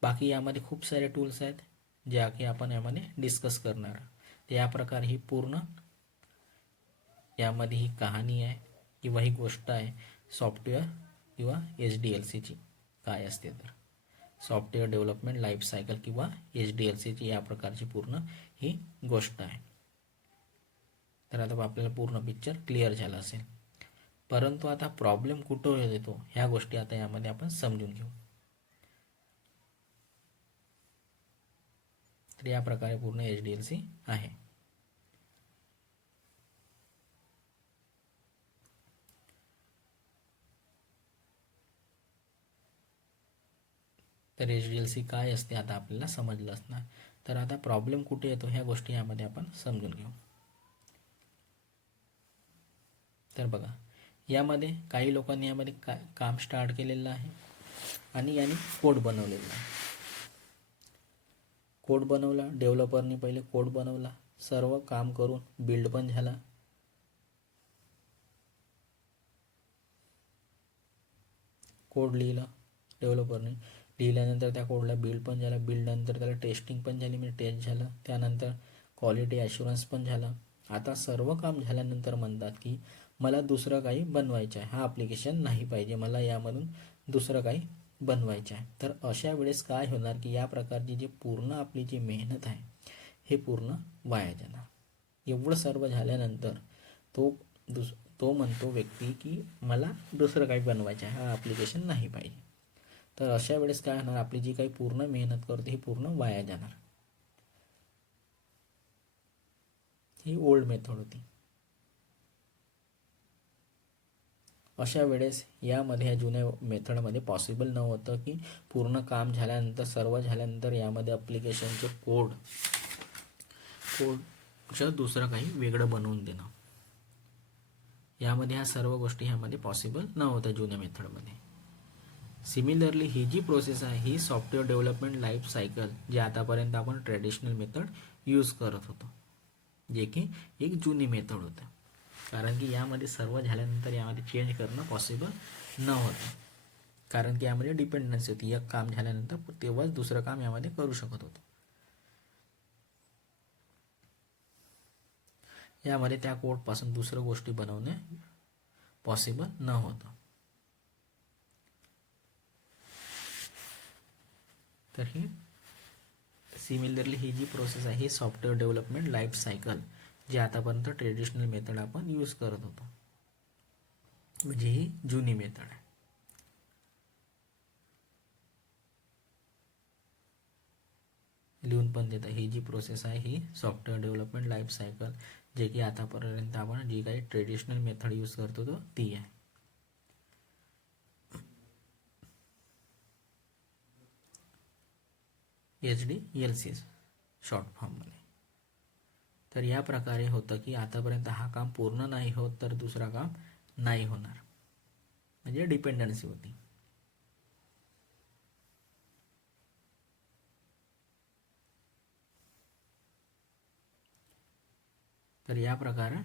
बाकी यामध्ये खूप सारे टूल्स आहेत ज्या की आपण यामध्ये डिस्कस करणार. तर या प्रकारे ही पूर्ण यामध्ये ही कहाणी आहे किंवा ही गोष्ट आहे सॉफ्टवेअर किंवा HDLCची काय असते तर सॉफ्टवेअर डेव्हलपमेंट लाईफ सायकल किंवा HDLCची या प्रकारची पूर्ण ही गोष्ट आहे. तर आता आपल्याला पूर्ण पिक्चर क्लिअर झाला असेल. परंतु आता प्रॉब्लेम कुठं येतो ह्या गोष्टी आता यामध्ये आपण समजून घेऊ. तर या प्रकारे पूर्ण HDLC आहे. तर HDLC काय असते आता आपल्याला समजलं असणार. तर आता प्रॉब्लेम कुठे येतो ह्या गोष्टी यामध्ये आपण समजून घेऊ. तर बघा यामध्ये काही लोकांनी यामध्ये काम स्टार्ट केलेलं आहे आणि यांनी कोड बनवलेला आहे. कोड बनवला, डेव्हलपरनी पहिले कोड बनवला, सर्व काम करून बिल्ड पण झाला. कोड लिहिला डेव्हलपरने, लिहिल्यानंतर त्या कोडला बिल्ड पण झाला, बिल्ड नंतर त्याला टेस्टिंग पण झाली, म्हणजे टेस्ट झालं, त्यानंतर क्वालिटी ॲश्युरन्स पण झाला. आता सर्व काम झाल्यानंतर म्हणतात की मला दुसरं काही बनवायचं आहे, हा ॲप्लिकेशन नाही पाहिजे, मला यामधून दुसरं काही बनवायचं आहे. तर अशा वेळेस काय होणार की या प्रकारची जी पूर्ण आपली जी मेहनत आहे हे पूर्ण वाया जाणार. एवढं सर्व झाल्यानंतर तो म्हणतो व्यक्ती की मला दुसरं काही बनवायचं आहे, हा ॲप्लिकेशन नाही पाहिजे. तर अशा वेळेस काय होणार, आपली जी काही पूर्ण मेहनत करते ही पूर्ण वाया जाणार. ही ओल्ड मेथड होती. अशा वेळेस यामध्ये ह्या जुन्या मेथडमध्ये पॉसिबल नव्हतं की पूर्ण काम झाल्यानंतर सर्व झाल्यानंतर यामध्ये ॲप्लिकेशनचे कोडचं दुसरं काही वेगळं बनवून देणं. यामध्ये ह्या सर्व गोष्टी ह्यामध्ये पॉसिबल नव्हत्या जुन्या मेथडमध्ये. सिमिलरली ही जी प्रोसेस आहे ही सॉफ्टवेअर डेव्हलपमेंट लाईफ सायकल जे आतापर्यंत आपण ट्रेडिशनल मेथड यूज करत होतो, जे की एक जुनी मेथड होतं. कारण की यामध्ये सर्व झाल्यानंतर यामध्ये चेंज करणं पॉसिबल नव्हतं. कारण की यामध्ये डिपेंडन्सी होती, एक काम झाल्यानंतर तेव्हाच दुसरं काम यामध्ये करू शकत होतो. यामध्ये त्या कोडपासून दुसरं गोष्टी बनवणे पॉसिबल नव्हतं. तर ही सिमिलरली ही जी प्रोसेस आहे ही सॉफ्टवेअर डेव्हलपमेंट लाईफ सायकल जे आतापर्यंत ट्रेडिशनल मेथड आपण यूज करत होतो, म्हणजे ही जुनी मेथड आहे. लिहून पण देतं ही जी प्रोसेस आहे ही सॉफ्टवेअर डेव्हलपमेंट लाईफ सायकल जे की आतापर्यंत आपण जी काही ट्रेडिशनल मेथड यूज करतो तो ती आहे. HDLC शॉर्ट फॉर्ममध्ये. तर या प्रकारे होतं की आतापर्यंत हा काम पूर्ण नाही होत तर दुसरा काम नाही होणार, म्हणजे डिपेंडन्सी होती. तर या प्रकारे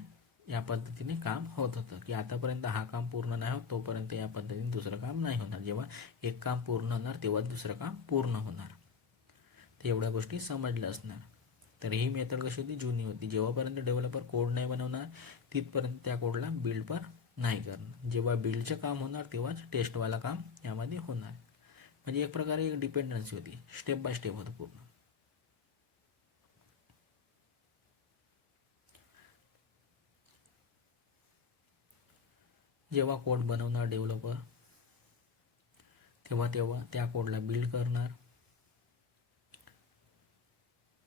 या पद्धतीने काम होत होतं की आतापर्यंत हा काम पूर्ण नाही होत तोपर्यंत या पद्धतीने दुसरं काम नाही होणार. जेव्हा एक काम पूर्ण होणार तेव्हा दुसरं काम पूर्ण होणार. तर एवढ्या गोष्टी समजल्या असणार. तर ही मेथड कशी होती, जुनी होती. जेव्हापर्यंत डेव्हलपर कोड नाही बनवणार तिथपर्यंत त्या कोडला बिल्ड पण नाही करणार. जेव्हा बिल्डचं काम होणार तेव्हाच टेस्टवाला काम यामध्ये होणार. म्हणजे एक प्रकारे एक डिपेंडन्सी होती, स्टेप बाय स्टेप होतं पूर्ण. जेव्हा कोड बनवणार डेव्हलपर तेव्हा त्या कोडला बिल्ड करणार,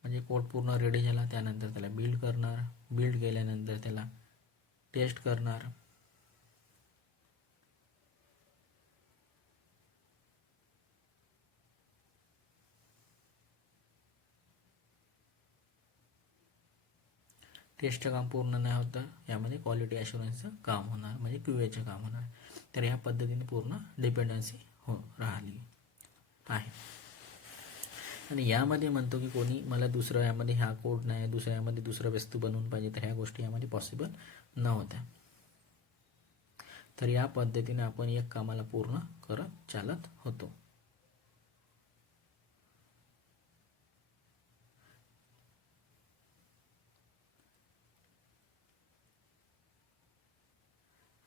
म्हणजे कोड पूर्ण रेडी झाला त्यानंतर त्याला बिल्ड करणार, बिल्ड केल्यानंतर त्याला टेस्ट करणार, टेस्टचं काम पूर्ण नाही होतं यामध्ये क्वालिटी ॲश्युरन्सचं काम होणार, म्हणजे QAचं काम होणार. तर ह्या पद्धतीने पूर्ण डिपेंडन्सी राहिली आहे. आणि यामध्ये म्हणतो की कोणी मला दुसरं यामध्ये हा कोड नाही, दुसऱ्या यामध्ये दुसरं वस्तू बनवून पाहिजे, तर ह्या गोष्टी यामध्ये पॉसिबल नव्हत्या. तर या पद्धतीने आपण एक कामाला पूर्ण करत चालत होतो.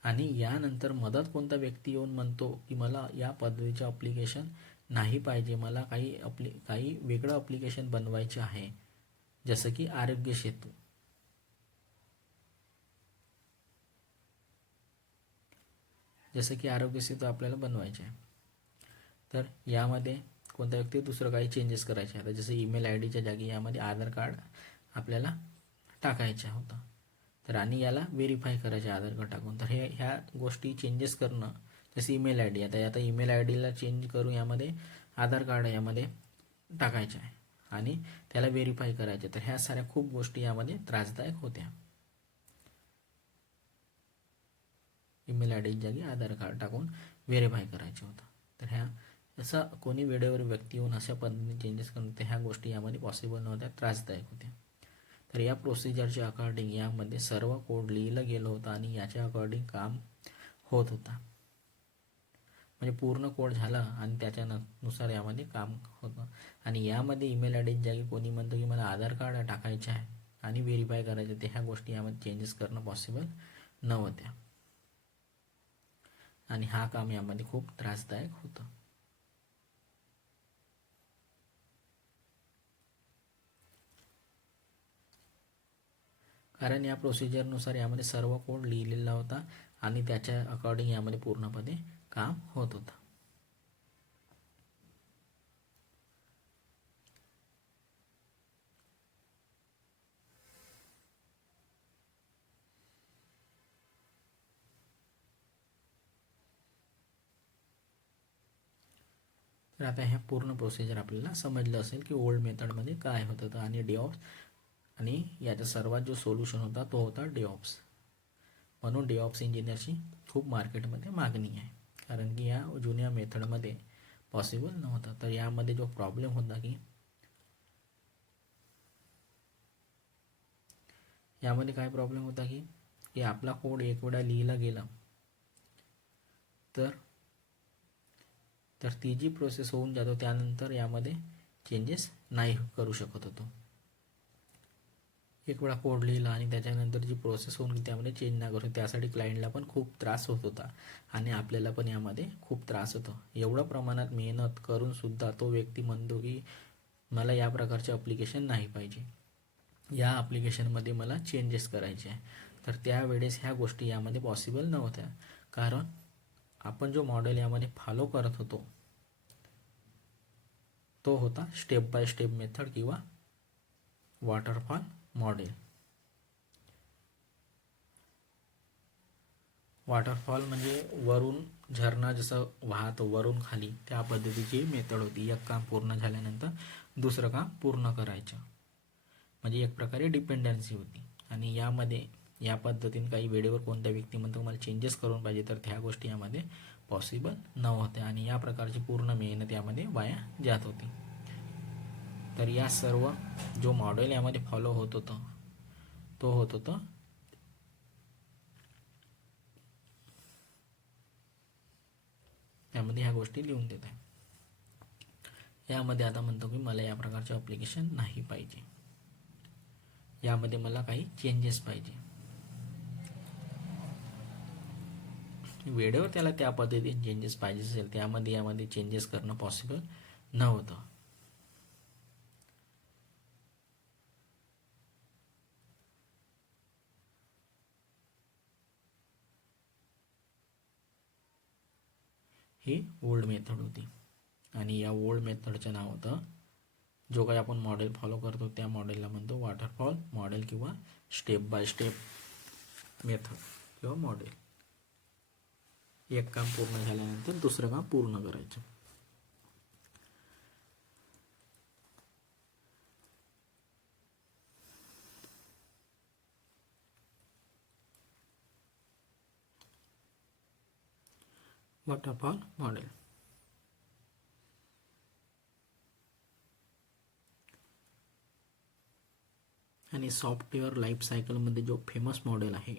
आणि यानंतर मदत कोणता व्यक्ती येऊन म्हणतो की मला या पद्धतीचे अप्लिकेशन नाही पाहिजे, मला काही वेगळं अप्लिकेशन बनवायचे आहे, जसं की आरोग्य सेतू. आपल्याला बनवायचे आहे. तर यामध्ये कोणत्या व्यक्ती दुसरं काही चेंजेस करायचे आहे. जसं ईमेल आय डीच्या जागी यामध्ये आधार कार्ड आपल्याला टाकायचं होतं. तर आणि याला व्हेरीफाय करायचे आधार कार्ड टाकून. तर ह्या गोष्टी चेंजेस करणं, जसं ईमेल आय डी, आता ईमेल आय डीला चेंज करून यामध्ये आधार कार्ड यामध्ये टाकायचे आहे आणि त्याला व्हेरीफाय करायचे. तर ह्या साऱ्या खूप गोष्टी यामध्ये त्रासदायक होत्या. ईमेल आय डी जागी आधार कार्ड टाकून व्हेरीफाय करायचं होतं. तर ह्या असं कोणी वेळेवर व्यक्ती येऊन अशा पद्धतीने चेंजेस करून तर ह्या गोष्टी यामध्ये पॉसिबल नव्हत्या, त्रासदायक होत्या. तर या प्रोसिजरच्या अकॉर्डिंग यामध्ये सर्व कोड लिहिलं गेलं होतं आणि याच्या अकॉर्डिंग काम होत होता. म्हणजे पूर्ण कोड झाला आणि त्याच्यानुसार यामध्ये काम होतं. आणि यामध्ये ईमेल आय डी जागी कोणी म्हणतो की मला आधार कार्ड टाकायचे आहे आणि व्हेरीफाय करायचं, ते ह्या गोष्टी यामध्ये चेंजेस करणं पॉसिबल नव्हत्या आणि हा काम यामध्ये खूप त्रासदायक होतं. कारण या प्रोसिजरनुसार यामध्ये सर्व कोड लिहिलेला होता आणि त्याच्या अकॉर्डिंग यामध्ये पूर्णपणे काम होत होतं. तर आता ह्या पूर्ण प्रोसिजर आपल्याला समजलं असेल की ओल्ड मेथडमध्ये काय होत होतं आणि डेऑप्स, आणि याचा सर्वात जो सोल्युशन होता तो होता डेऑप्स. म्हणून डेऑप्स इंजिनियरची खूप मार्केटमध्ये मागणी आहे, कारण की या जुन्या मेथडमध्ये पॉसिबल नव्हतं. तर यामध्ये जो प्रॉब्लेम होता की यामध्ये काय प्रॉब्लेम होता की आपला कोड एक वेळा लिहिला गेला तर ती जी प्रोसेस होऊन जातो त्यानंतर यामध्ये चेंजेस नाही करू शकत होतो. एक वेळा कोड लिहिला आणि त्याच्यानंतर जी प्रोसेस होऊन त्यामध्ये चेंज नाही करू, त्यासाठी क्लायंटला पण खूप त्रास होत होता आणि आपल्याला पण यामध्ये खूप त्रास होतो. एवढ्या प्रमाणात मेहनत करून सुद्धा तो व्यक्ती म्हणतो की मला या प्रकारचे अप्लिकेशन नाही पाहिजे, या ॲप्लिकेशनमध्ये मला चेंजेस करायचे आहे. तर त्यावेळेस ह्या गोष्टी यामध्ये पॉसिबल नव्हत्या, कारण आपण जो मॉडेल यामध्ये फॉलो करत होतो तो होता स्टेप बाय स्टेप मेथड किंवा वॉटरफॉल मॉडेल. वॉटरफॉल म्हणजे वरून झरणा जसं वाहतो वरून खाली, त्या पद्धतीची मेथड होती. एक काम पूर्ण झाल्यानंतर दुसरं काम पूर्ण करायचं, म्हणजे एक प्रकारे डिपेंडन्सी होती. आणि यामध्ये या पद्धतीने काही वेळेवर कोणत्या व्यक्ती म्हणतो मला चेंजेस करून पाहिजे, तर त्या गोष्टी यामध्ये पॉसिबल नव्हत्या आणि या प्रकारची पूर्ण मेहनत यामध्ये वाया जात होती. तर या सर्व जो मॉडेल यामध्ये फॉलो होत होतं तो होत होतं त्यामध्ये ह्या गोष्टी लिहून देत आहे. यामध्ये आता म्हणतो की मला या प्रकारचे ॲप्लिकेशन नाही पाहिजे, यामध्ये मला काही चेंजेस पाहिजे. वेळेवर त्याला त्या पद्धतीने चेंजेस पाहिजे असेल त्यामध्ये यामध्ये चेंजेस करणं पॉसिबल नव्हतं. ही ओल्ड मेथड होती आणि या ओल्ड मेथडचं नाव होतं, जो काही आपण मॉडेल फॉलो करतो त्या मॉडेलला म्हणतो वॉटरफॉल मॉडेल किंवा स्टेप बाय स्टेप मेथड किंवा मॉडेल. एक काम पूर्ण झाल्यानंतर दुसरं काम पूर्ण करायचं. Waterfall model. आणि सॉफ्टवेअर लाईफ सायकलमध्ये जो फेमस मॉडेल आहे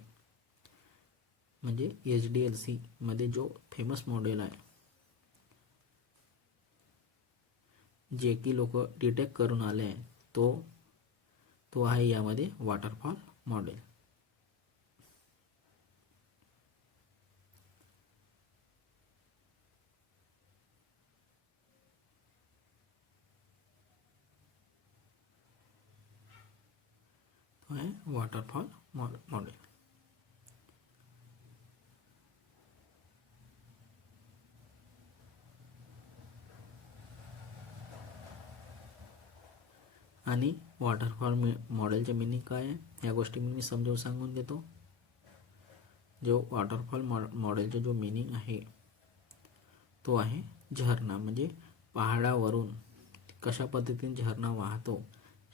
म्हणजे HDLC मध्ये जो फेमस मॉडेल आहे, जे की लोक डिटेक्ट करून आले आहे, तो आहे यामध्ये वॉटरफॉल मॉडेल. आहे वॉटरफॉल मॉडेल. आणि वॉटरफॉल मॉडेलचे मिनिंग काय आहे या गोष्टी मी समजावून सांगून देतो. जो वॉटरफॉल मॉडेलचा जो मिनिंग आहे तो आहे झरणा, म्हणजे पहाडावरून कशा पद्धतीने झरणा वाहतो,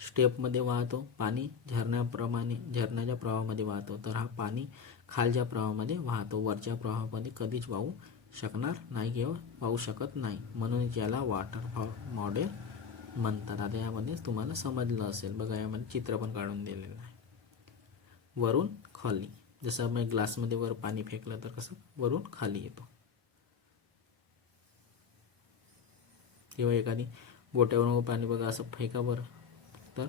स्टेपमध्ये वाहतो, पाणी झरण्याच्या प्रवाहामध्ये वाहतो. तर हा पाणी खालच्या प्रवाहामध्ये वाहतो, वरच्या प्रवाहामध्ये कधीच वाहू शकणार नाही किंवा वाहू शकत नाही, म्हणून याला वॉटरफॉल मॉडेल म्हणतात. आता यामध्ये तुम्हाला समजलं असेल. बघा यामध्ये चित्र पण काढून दिलेलं आहे. वरून खाली, जसं मी ग्लासमध्ये वर पाणी फेकलं तर कसं वरून खाली येतो, किंवा एखादी बोट्यावरून पाणी बघा असं फेका बरं, तर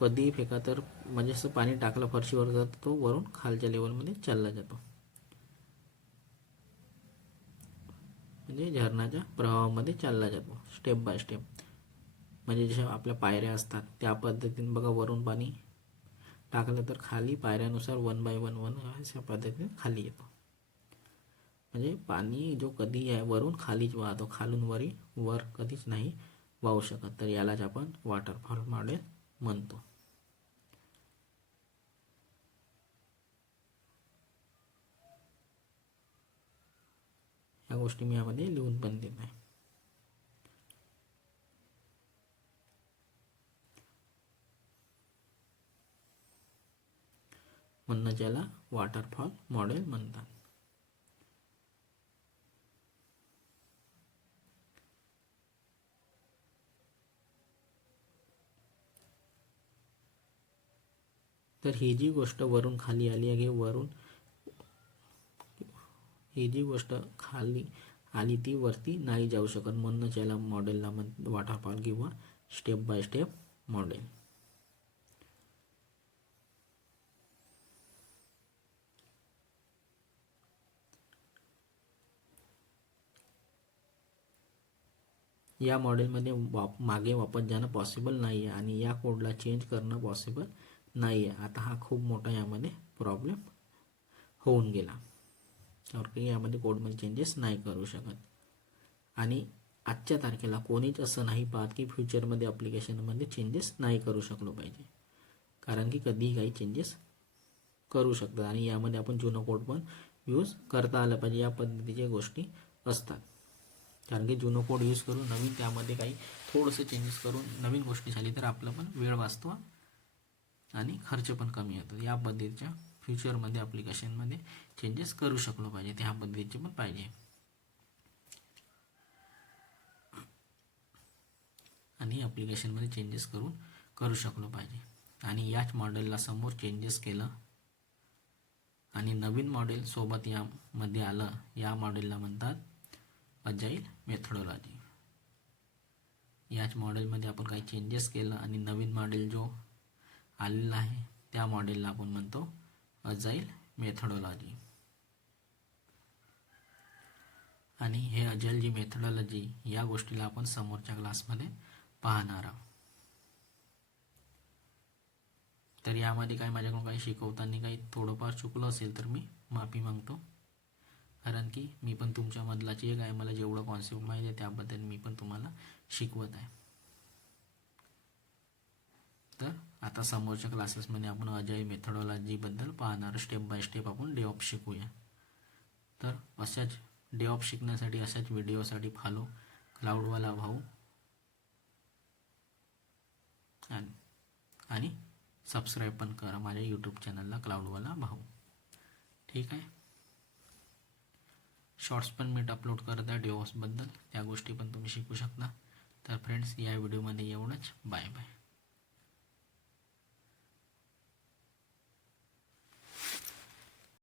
कधीही फेका तर म्हणजे असं पाणी टाकलं फरशीवर जातं, तो वरून खालच्या लेवलमध्ये चालला जातो, म्हणजे झरणाच्या प्रवाहामध्ये चालला जातो स्टेप बाय स्टेप. म्हणजे जशा आपल्या पायऱ्या असतात त्या पद्धतीने बघा वरून पाणी टाकलं तर खाली पायऱ्यानुसार 1 बाय 1 अशा पद्धतीने खाली येतो. म्हणजे पाणी जो कधी आहे वरून खालीच वाहतो, खालून वर कधीच नाही वाहू शकत. तर यालाच आपण वॉटरफॉल मॉडेल म्हणतो. या गोष्टी मी यामध्ये लिहून पण देत आहे. म्हणून ज्याला वॉटरफॉल मॉडेल म्हणतात. तर ही जी गोष्ट वरून खाली आली आहे, ही जी गोष्ट खाली आली ती वरती नाही जाऊ शकत, म्हणून याला मॉडेलला वॉटरफॉल किंवा स्टेप बाय स्टेप मॉडेल. या मॉडेलमध्ये मागे वापस जाणं पॉसिबल नाही आहे आणि या कोडला चेंज करणं पॉसिबल नाही आहे. आता हा खूप मोठा यामध्ये प्रॉब्लेम होऊन गेला, तर काही यामध्ये कोडमध्ये चेंजेस नाही करू शकत. आणि आजच्या तारखेला कोणीच असं नाही पाहत की फ्युचरमध्ये ॲप्लिकेशनमध्ये चेंजेस नाही करू शकलो पाहिजे, कारण की कधीही काही चेंजेस करू शकतात आणि यामध्ये आपण जुनं कोड पण यूज करता आलं पाहिजे. या पद्धतीच्या गोष्टी असतात, कारण की जुनं कोड यूज करून नवीन त्यामध्ये काही थोडंसं चेंजेस करून नवीन गोष्टी झाली तर आपलं पण वेळ वाचतो आणि खर्च पण कमी होतो. या पद्धतीच्या फ्युचरमध्ये ॲप्लिकेशनमध्ये चेंजेस करू शकलो पाहिजे, त्या पद्धतीचे पण पाहिजे. आणि ॲप्लिकेशनमध्ये चेंजेस करू शकलो पाहिजे. आणि याच मॉडेलला समोर चेंजेस केलं आणि नवीन मॉडेल सोबत यामध्ये आलं, या मॉडेलला म्हणतात अजाईल मेथोडॉलॉजी. याच मॉडेलमध्ये आपण काही चेंजेस केलं आणि नवीन मॉडेल जो आलेला आहे त्या मॉडेलला आपण म्हणतो अजाईल मेथोडॉलॉजी. आणि हे अजाईल जी मेथोडॉलॉजी या गोष्टीला आपण समोरच्या क्लासमध्ये पाहणार आहोत. तर यामध्ये काय माझ्याकडून काही शिकवताना काही थोडंफार चुकलं असेल तर मी माफी मागतो, कारण की मी पण तुमच्यामधलाच एक आहे. मला जेवढं कॉन्सेप्ट माहिती आहे त्याबद्दल मी पण तुम्हाला शिकवत आहे. तर आता समोरच्या क्लासेसमध्ये आपण अजाईल मेथोडॉलॉजीबद्दल पाहणार, स्टेप बाय स्टेप आपण डेव्हऑप्स शिकूया. तर अशाच डेव्हऑप्स शिकण्यासाठी अशाच व्हिडिओसाठी फॉलो क्लाउडवाला भाऊ आणि सबस्क्राईब पण करा माझ्या यूट्यूब चॅनलला क्लाउडवाला भाऊ. ठीक आहे. शॉर्ट्स पण मी अपलोड करत आहे डेव्हऑप्सबद्दल, त्या गोष्टी पण तुम्ही शिकू शकता. तर फ्रेंड्स, या व्हिडिओमध्ये एवढंच. Bye bye.